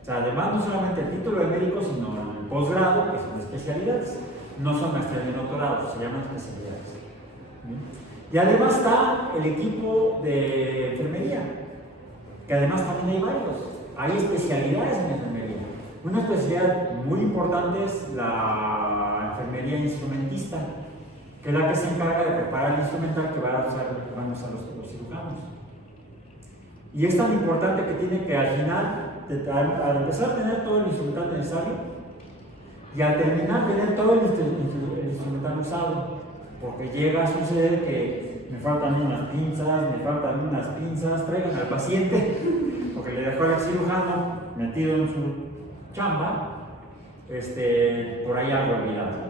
O sea, además no solamente el título de médico, sino el posgrado, que son especialidades. No son maestría ni doctorado, se llaman especialidades. Y además está el equipo de enfermería, que además también hay varios. Hay especialidades en enfermería. Una especialidad muy importante es la enfermería instrumentista, que es la que se encarga de preparar el instrumental que van a usar los cirujanos. Y es tan importante que tiene que al final, al empezar a tener todo el instrumental necesario, y al terminar tener todo el instrumental usado, porque llega a suceder que me faltan unas pinzas, traigan al paciente, porque le dejó el cirujano metido en su chamba, por ahí algo olvidado.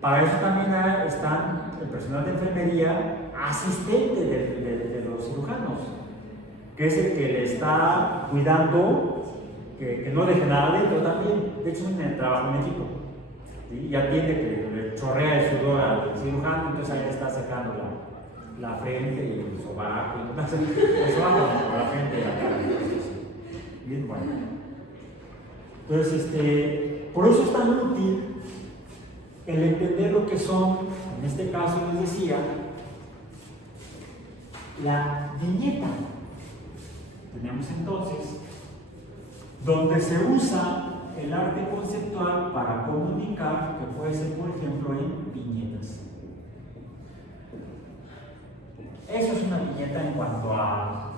Para eso también están el personal de enfermería asistente de los cirujanos, que es el que le está cuidando que no deje nada dentro también. De hecho, es un trabajo en equipo. ¿Sí? Y atiende que le chorrea el sudor al cirujano, entonces ahí le está sacando la frente y el sobaco, el sobaco no, la frente y la cara. Bien, bueno. Entonces, por eso es tan útil el entender lo que son, en este caso les decía, la viñeta. Tenemos entonces donde se usa el arte conceptual para comunicar, que puede ser, por ejemplo, en viñetas. Eso es una viñeta en cuanto a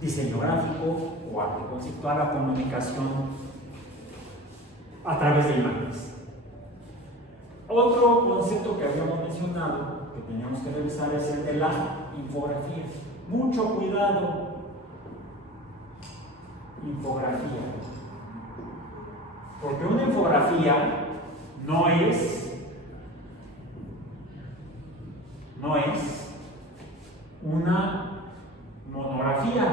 diseño gráfico o arte conceptual, a comunicación a través de imágenes. Otro concepto que habíamos mencionado, que teníamos que revisar, es el de la infografía. Mucho cuidado. Infografía. Porque una infografía no es una monografía.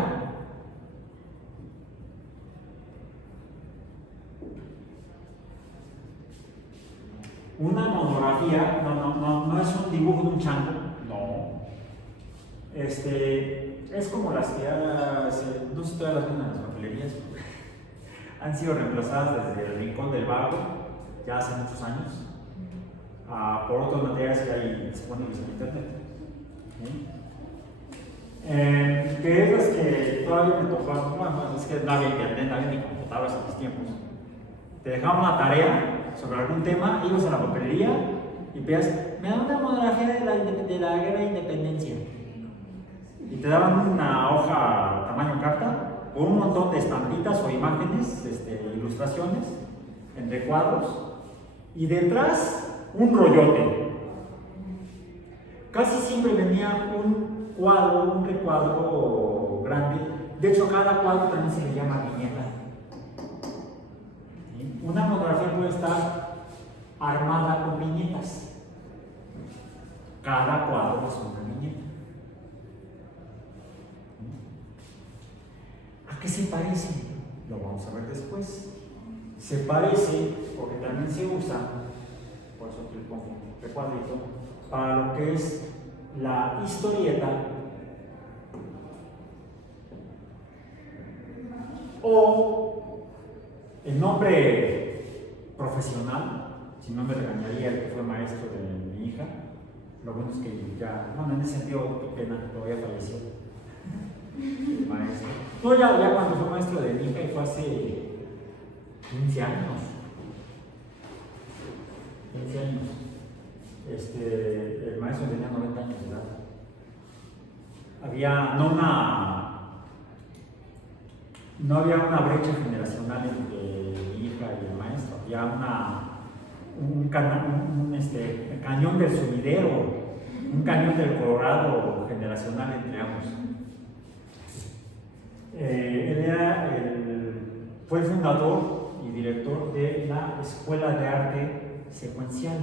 Una monografía no es un dibujo de un chango, no. Es como las que no sé si todas las ven en las papelerías, han sido reemplazadas desde el Rincón del Vago, ya hace muchos años, por otros materiales que hay disponibles en internet. ¿Sí? Que es las que todavía me tocaban, bueno, es que no había internet, no había ni computadoras en mis tiempos. Te dejaban una tarea sobre algún tema, ibas a la papelería y pedías, me da una monografía de la guerra de independencia. Y te daban una hoja tamaño carta con un montón de estampitas o imágenes, ilustraciones, en recuadros, y detrás un rollote. Casi siempre venía un recuadro grande. De hecho, cada cuadro también se le llama viñeta. ¿Sí? Una monografía puede estar armada con viñetas. Cada cuadro es una viñeta. ¿A qué se parece? Lo vamos a ver después. Se parece porque también se usa, por eso te pongo un recuadrito, para lo que es la historieta o el nombre profesional, si no me regañaría el que fue maestro de mi hija. Lo bueno es que ya, bueno, en ese sentido, qué pena, todavía falleció. El maestro. No, ya cuando fue maestro de mi hija, y fue hace 15 años. 15 años. El maestro tenía 90 años de edad. No había una brecha generacional entre mi hija y el maestro. Había un cañón del sumidero Un cañón del Colorado generacional entre ambos. Fue el fundador y director de la Escuela de Arte Secuencial.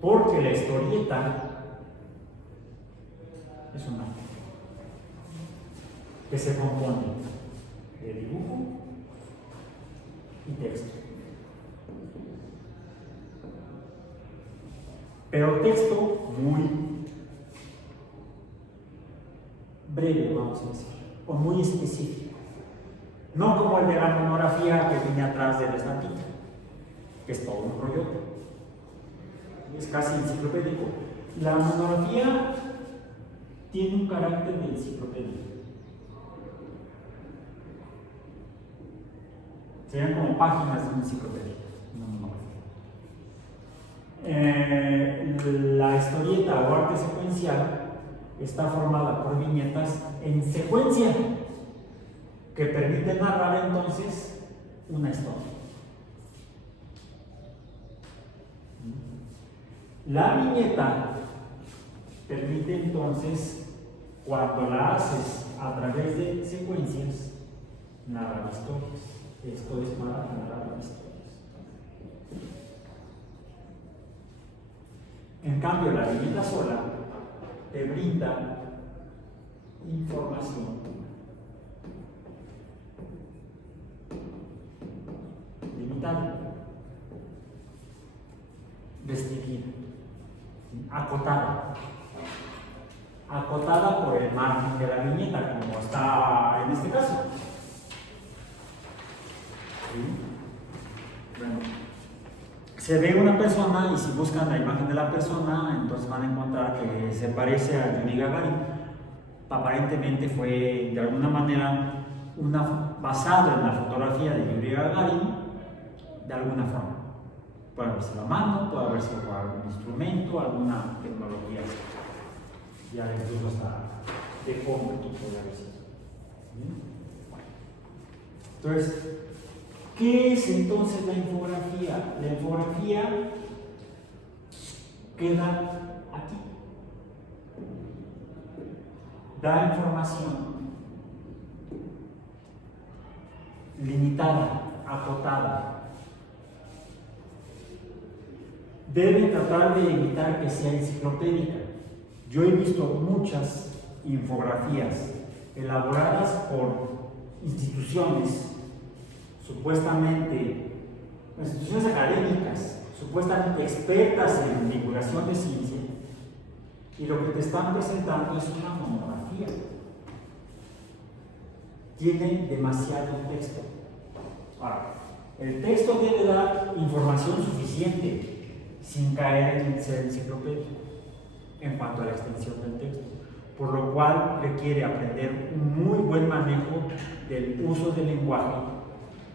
Porque la historieta es un arte que se compone de dibujo y texto. Pero texto muy breve, vamos a decir, o muy específico. No como el de la monografía que viene atrás de la estampita, que es todo un rollote. Es casi enciclopédico. La monografía tiene un carácter de enciclopedia. Serían como páginas de una enciclopedia, una monografía. La historieta o arte secuencial está formada por viñetas en secuencia que permiten narrar entonces una historia. La viñeta permite entonces, cuando la haces a través de secuencias, narrar historias. Esto es para narrar historias. En cambio, la viñeta sola te brinda información limitada, restringida, acotada por el margen de la viñeta, como está en este caso. ¿Sí? Bueno, se ve una persona y si buscan la imagen de la persona, entonces van a encontrar que se parece a Yuri Gagarin. Aparentemente fue de alguna manera basado en la fotografía de Yuri Gagarin, de alguna forma. Puede haber sido a mano, puede haber sido por algún instrumento, alguna tecnología, ya incluso hasta de cómputo puede haber sido. Entonces, ¿qué es entonces la infografía? La infografía queda aquí. Da información limitada, acotada. Debe tratar de evitar que sea enciclopédica. Yo he visto muchas infografías elaboradas por instituciones instituciones académicas, supuestamente expertas en divulgación de ciencia, y lo que te están presentando es una monografía. Tiene demasiado texto. Ahora, el texto debe dar información suficiente sin caer en ser enciclopédico en cuanto a la extensión del texto, por lo cual requiere aprender un muy buen manejo del uso del lenguaje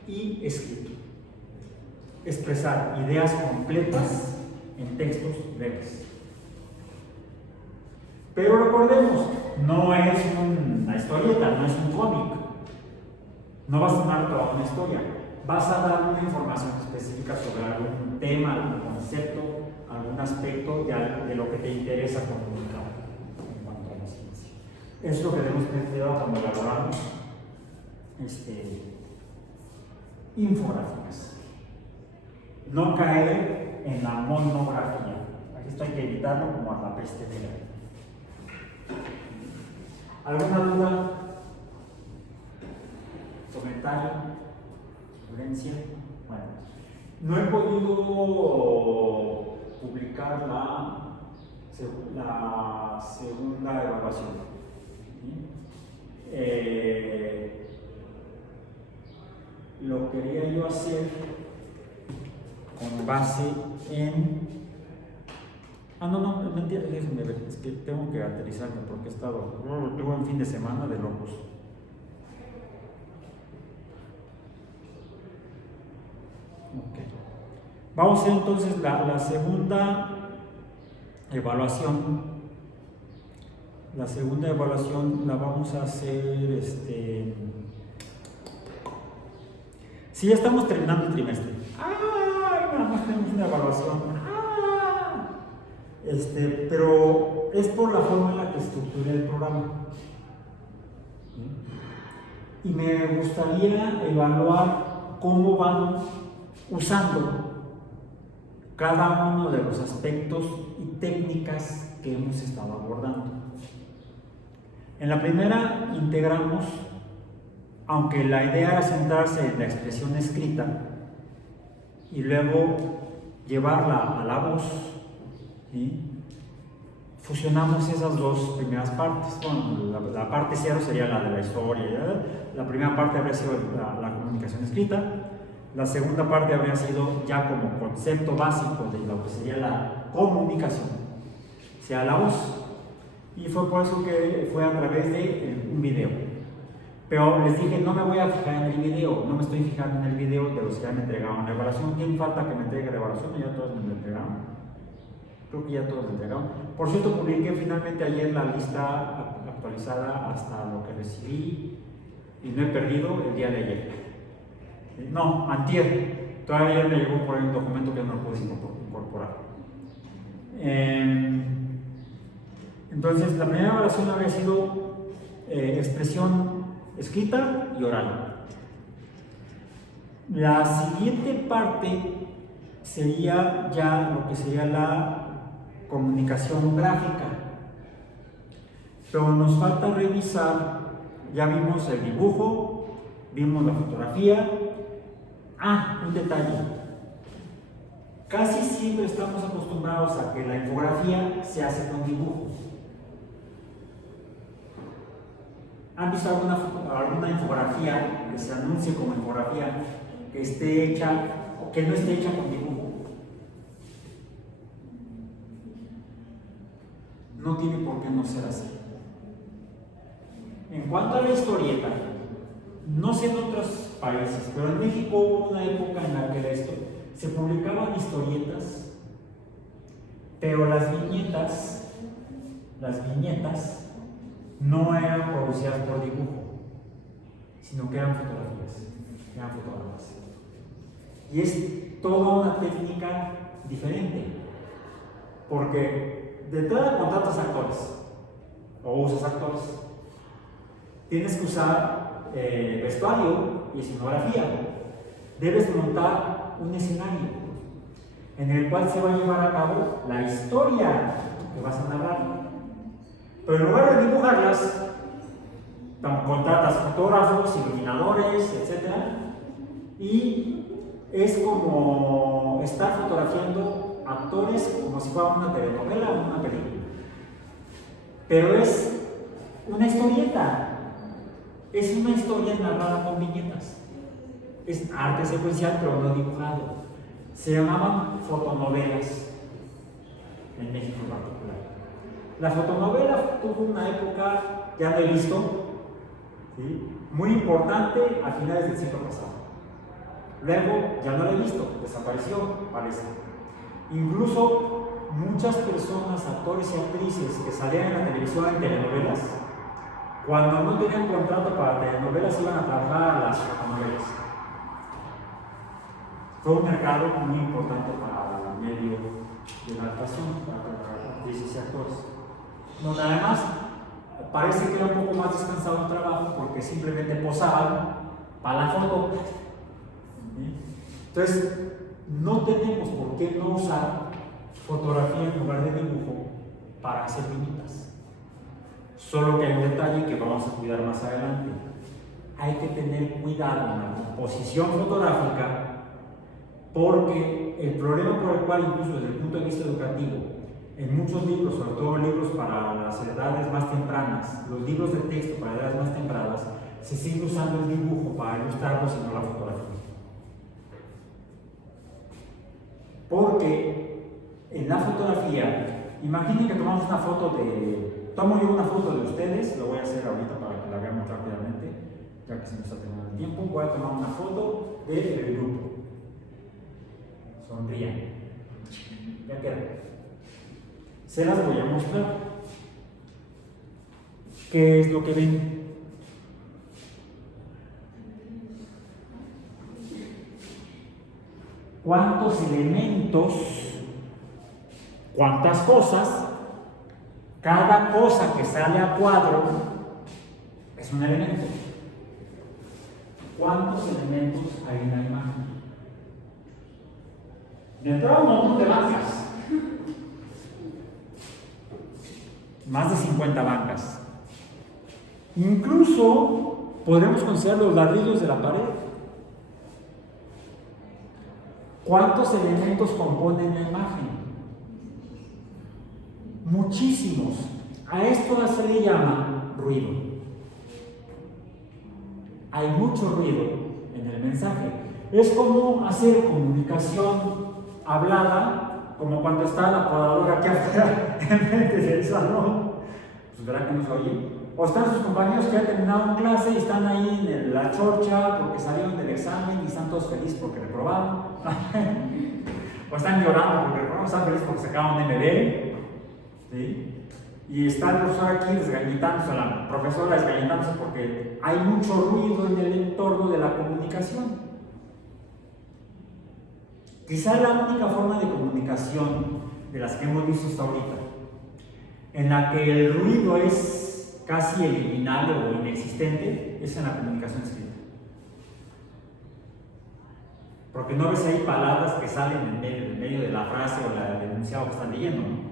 y escrito. Expresar ideas completas en textos breves. Pero recordemos, no es una historieta, no es un cómic. No vas a dar toda una historia. Vas a dar una información específica sobre algún tema, algún concepto, algún aspecto de lo que te interesa comunicar en cuanto a la ciencia. Es lo que debemos tener cuidado cuando elaboramos infografías. No caer en la monografía. Esto hay que evitarlo como a la peste negra. ¿Alguna duda? ¿Comentario? ¿Sugerencia? Bueno, no he podido publicar la segunda evaluación. Lo quería yo hacer con base en... no, mentira, déjenme ver, es que tengo que aterrizarme porque tuve un fin de semana de locos. Okay. Vamos a hacer entonces la segunda evaluación. La segunda evaluación la vamos a hacer Si ya estamos terminando el trimestre, ¡ay! Nada más tenemos una evaluación, ¡ah! Pero es por la forma en la que estructuré el programa. Y me gustaría evaluar cómo van usando cada uno de los aspectos y técnicas que hemos estado abordando. En la primera integramos, aunque la idea era centrarse en la expresión escrita y luego llevarla a la voz, ¿sí? Fusionamos esas dos primeras partes. Bueno, la parte cero sería la de la historia, ¿verdad? La primera parte habría sido la comunicación escrita, la segunda parte habría sido ya como concepto básico de lo que sería la comunicación, sea la voz, y fue por eso que fue a través de un video. Pero les dije, no me voy a fijar en el video, no me estoy fijando en el video de los que ya me entregaron la evaluación. ¿Quién falta que me entregue la evaluación? Ya todos me lo entregaron. Creo que ya todos lo entregaron. Por cierto, publiqué finalmente ayer la lista actualizada hasta lo que recibí y no he perdido el día de ayer. No, antier. Todavía ayer me llegó por ahí un documento que no lo pude incorporar. Entonces, la primera evaluación habría sido expresión escrita y oral. La siguiente parte sería ya lo que sería la comunicación gráfica, pero nos falta revisar, ya vimos el dibujo, vimos la fotografía. Un detalle, casi siempre estamos acostumbrados a que la infografía se hace con dibujo. ¿Han visto alguna infografía que se anuncie como infografía que esté hecha o que no esté hecha con dibujo? No tiene por qué no ser así. En cuanto a la historieta, no sé en otros países, pero en México hubo una época en la que se publicaban historietas, pero las viñetas no eran producidas por dibujo, sino que eran fotografías, eran fotogramas. Y es toda una técnica diferente, porque de entrada contratas actores o usas actores, tienes que usar vestuario y escenografía, debes montar un escenario en el cual se va a llevar a cabo la historia que vas a narrar, pero en lugar de dibujarlas, contratas fotógrafos, iluminadores, etc. Y es como estar fotografiando actores como si fuera una telenovela o una película, pero es una historieta. Es una historia narrada con viñetas. Es arte secuencial, pero no dibujado. Se llamaban fotonovelas en México en particular. La fotonovela tuvo una época, ya no he visto, ¿sí?, muy importante a finales del siglo pasado. Luego ya no la he visto, desapareció, parece. Incluso muchas personas, actores y actrices que salían en la televisión en telenovelas, cuando no tenían contrato para telenovelas, iban a trabajar a las fotonovelas. Fue un mercado muy importante para el medio de la actuación, para actrices y actores. Donde además parece que era un poco más descansado el trabajo porque simplemente posaban para la foto. ¿Sí? Entonces, no tenemos por qué no usar fotografía en lugar de dibujo para hacer viñetas. Solo que hay un detalle que vamos a cuidar más adelante. Hay que tener cuidado en la composición fotográfica, porque el problema por el cual, incluso desde el punto de vista educativo, en muchos libros, sobre todo libros para las edades más tempranas, los libros de texto para edades más tempranas, se sigue usando el dibujo para ilustrarlos y no la fotografía. Porque en la fotografía, imaginen que tomamos una foto tomo yo una foto de ustedes, lo voy a hacer ahorita para que la veamos rápidamente, ya que se nos está terminando el tiempo. Voy a tomar una foto del grupo. Sonrían. Ya queda. Se las voy a mostrar. ¿Qué es lo que ven? cuántos elementos, cuántas cosas, cada cosa que sale a cuadro es un elemento. ¿Cuántos elementos hay en la imagen? De entrada un montón de bancas. Más de 50 bancas. Incluso podemos considerar los ladrillos de la pared. ¿Cuántos elementos componen la imagen? Muchísimos. A esto se le llama ruido. Hay mucho ruido en el mensaje. Es como hacer comunicación hablada, como cuando está la podadora aquí afuera enfrente del salón. Pues verá que no se oye. O están sus compañeros que han terminado clase y están ahí en la chorcha porque salieron del examen y están todos felices porque reprobaron. O están llorando porque reprobaron, están felices porque sacaron MB. ¿Sí? Y está el profesor aquí desgañitándose, la profesora desgañitándose porque hay mucho ruido en el entorno de la comunicación. Quizá la única forma de comunicación de las que hemos visto hasta ahorita, en la que el ruido es casi eliminable o inexistente, es en la comunicación escrita. Porque no ves ahí palabras que salen en medio de la frase o del enunciado que están leyendo, ¿no?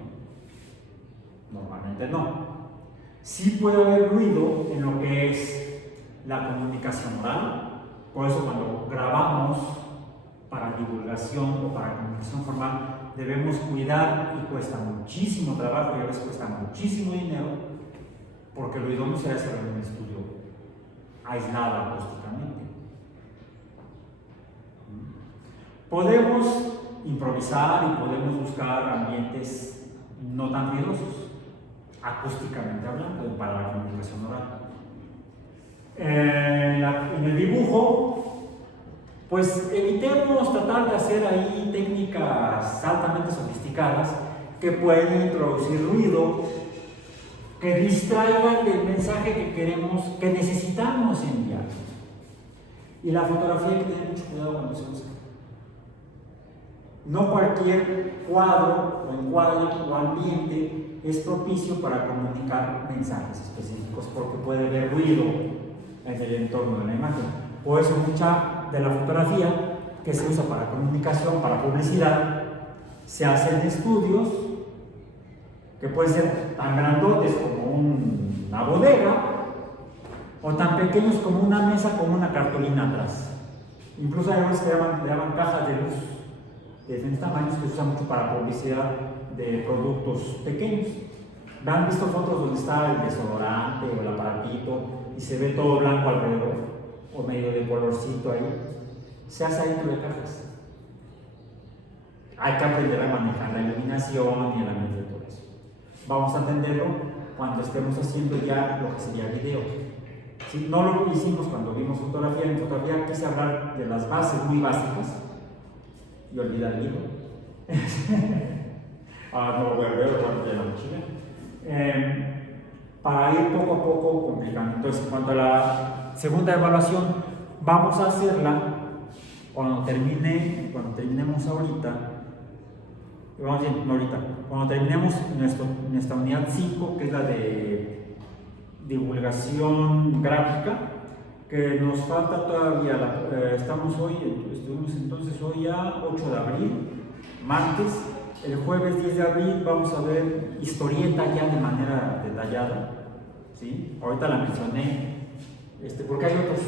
Normalmente no. Sí puede haber ruido en lo que es la comunicación oral. Por eso cuando grabamos para divulgación o para comunicación formal debemos cuidar, y cuesta muchísimo trabajo y a veces cuesta muchísimo dinero, porque el ruido no se hace en un estudio aislado acústicamente. Podemos improvisar y podemos buscar ambientes no tan ruidosos, acústicamente hablando, para la comunicación oral. En el dibujo, pues evitemos tratar de hacer ahí técnicas altamente sofisticadas que pueden introducir ruido, que distraigan del mensaje que queremos, que necesitamos enviar. Y la fotografía hay que tener mucho cuidado cuando se usa. No cualquier cuadro o encuadre o ambiente es propicio para comunicar mensajes específicos, porque puede haber ruido en el entorno de la imagen. Por eso mucha de la fotografía que se usa para comunicación, para publicidad, se hace en estudios que pueden ser tan grandotes como una bodega o tan pequeños como una mesa con una cartulina atrás. Incluso hay unos que llaman cajas de luz de diferentes tamaños, que se usan mucho para publicidad de productos pequeños. ¿Han visto fotos donde está el desodorante o el aparatito y se ve todo blanco alrededor o medio de colorcito ahí? Se hace dentro de cajas. Hay que aprender a manejar la iluminación y el ambiente de todo eso. Vamos a entenderlo cuando estemos haciendo ya lo que sería video. Si no lo hicimos cuando vimos fotografía, en fotografía quise hablar de las bases muy básicas y olvidar el libro. No lo voy a ver, de la mochila. Para ir poco a poco complicando. Entonces, en cuanto a la segunda evaluación, vamos a hacerla cuando terminemos ahorita. Vamos bien, no ahorita. Cuando terminemos nuestra unidad 5, que es la de divulgación gráfica, que nos falta todavía, estuvimos entonces hoy a 8 de abril, martes. El jueves 10 de abril vamos a ver historieta ya de manera detallada, ¿sí? Ahorita la mencioné, porque hay otros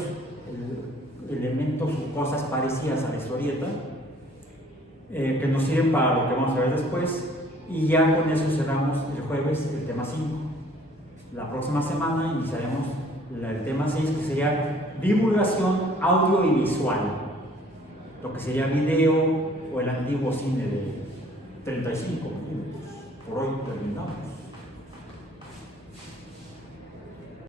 elementos o cosas parecidas a la historieta que nos sirven para lo que vamos a ver después, y ya con eso cerramos el jueves el tema 5. La próxima semana iniciaremos el tema 6, que sería divulgación audio y visual, lo que sería video o el antiguo cine de 35 minutos. Por hoy terminamos.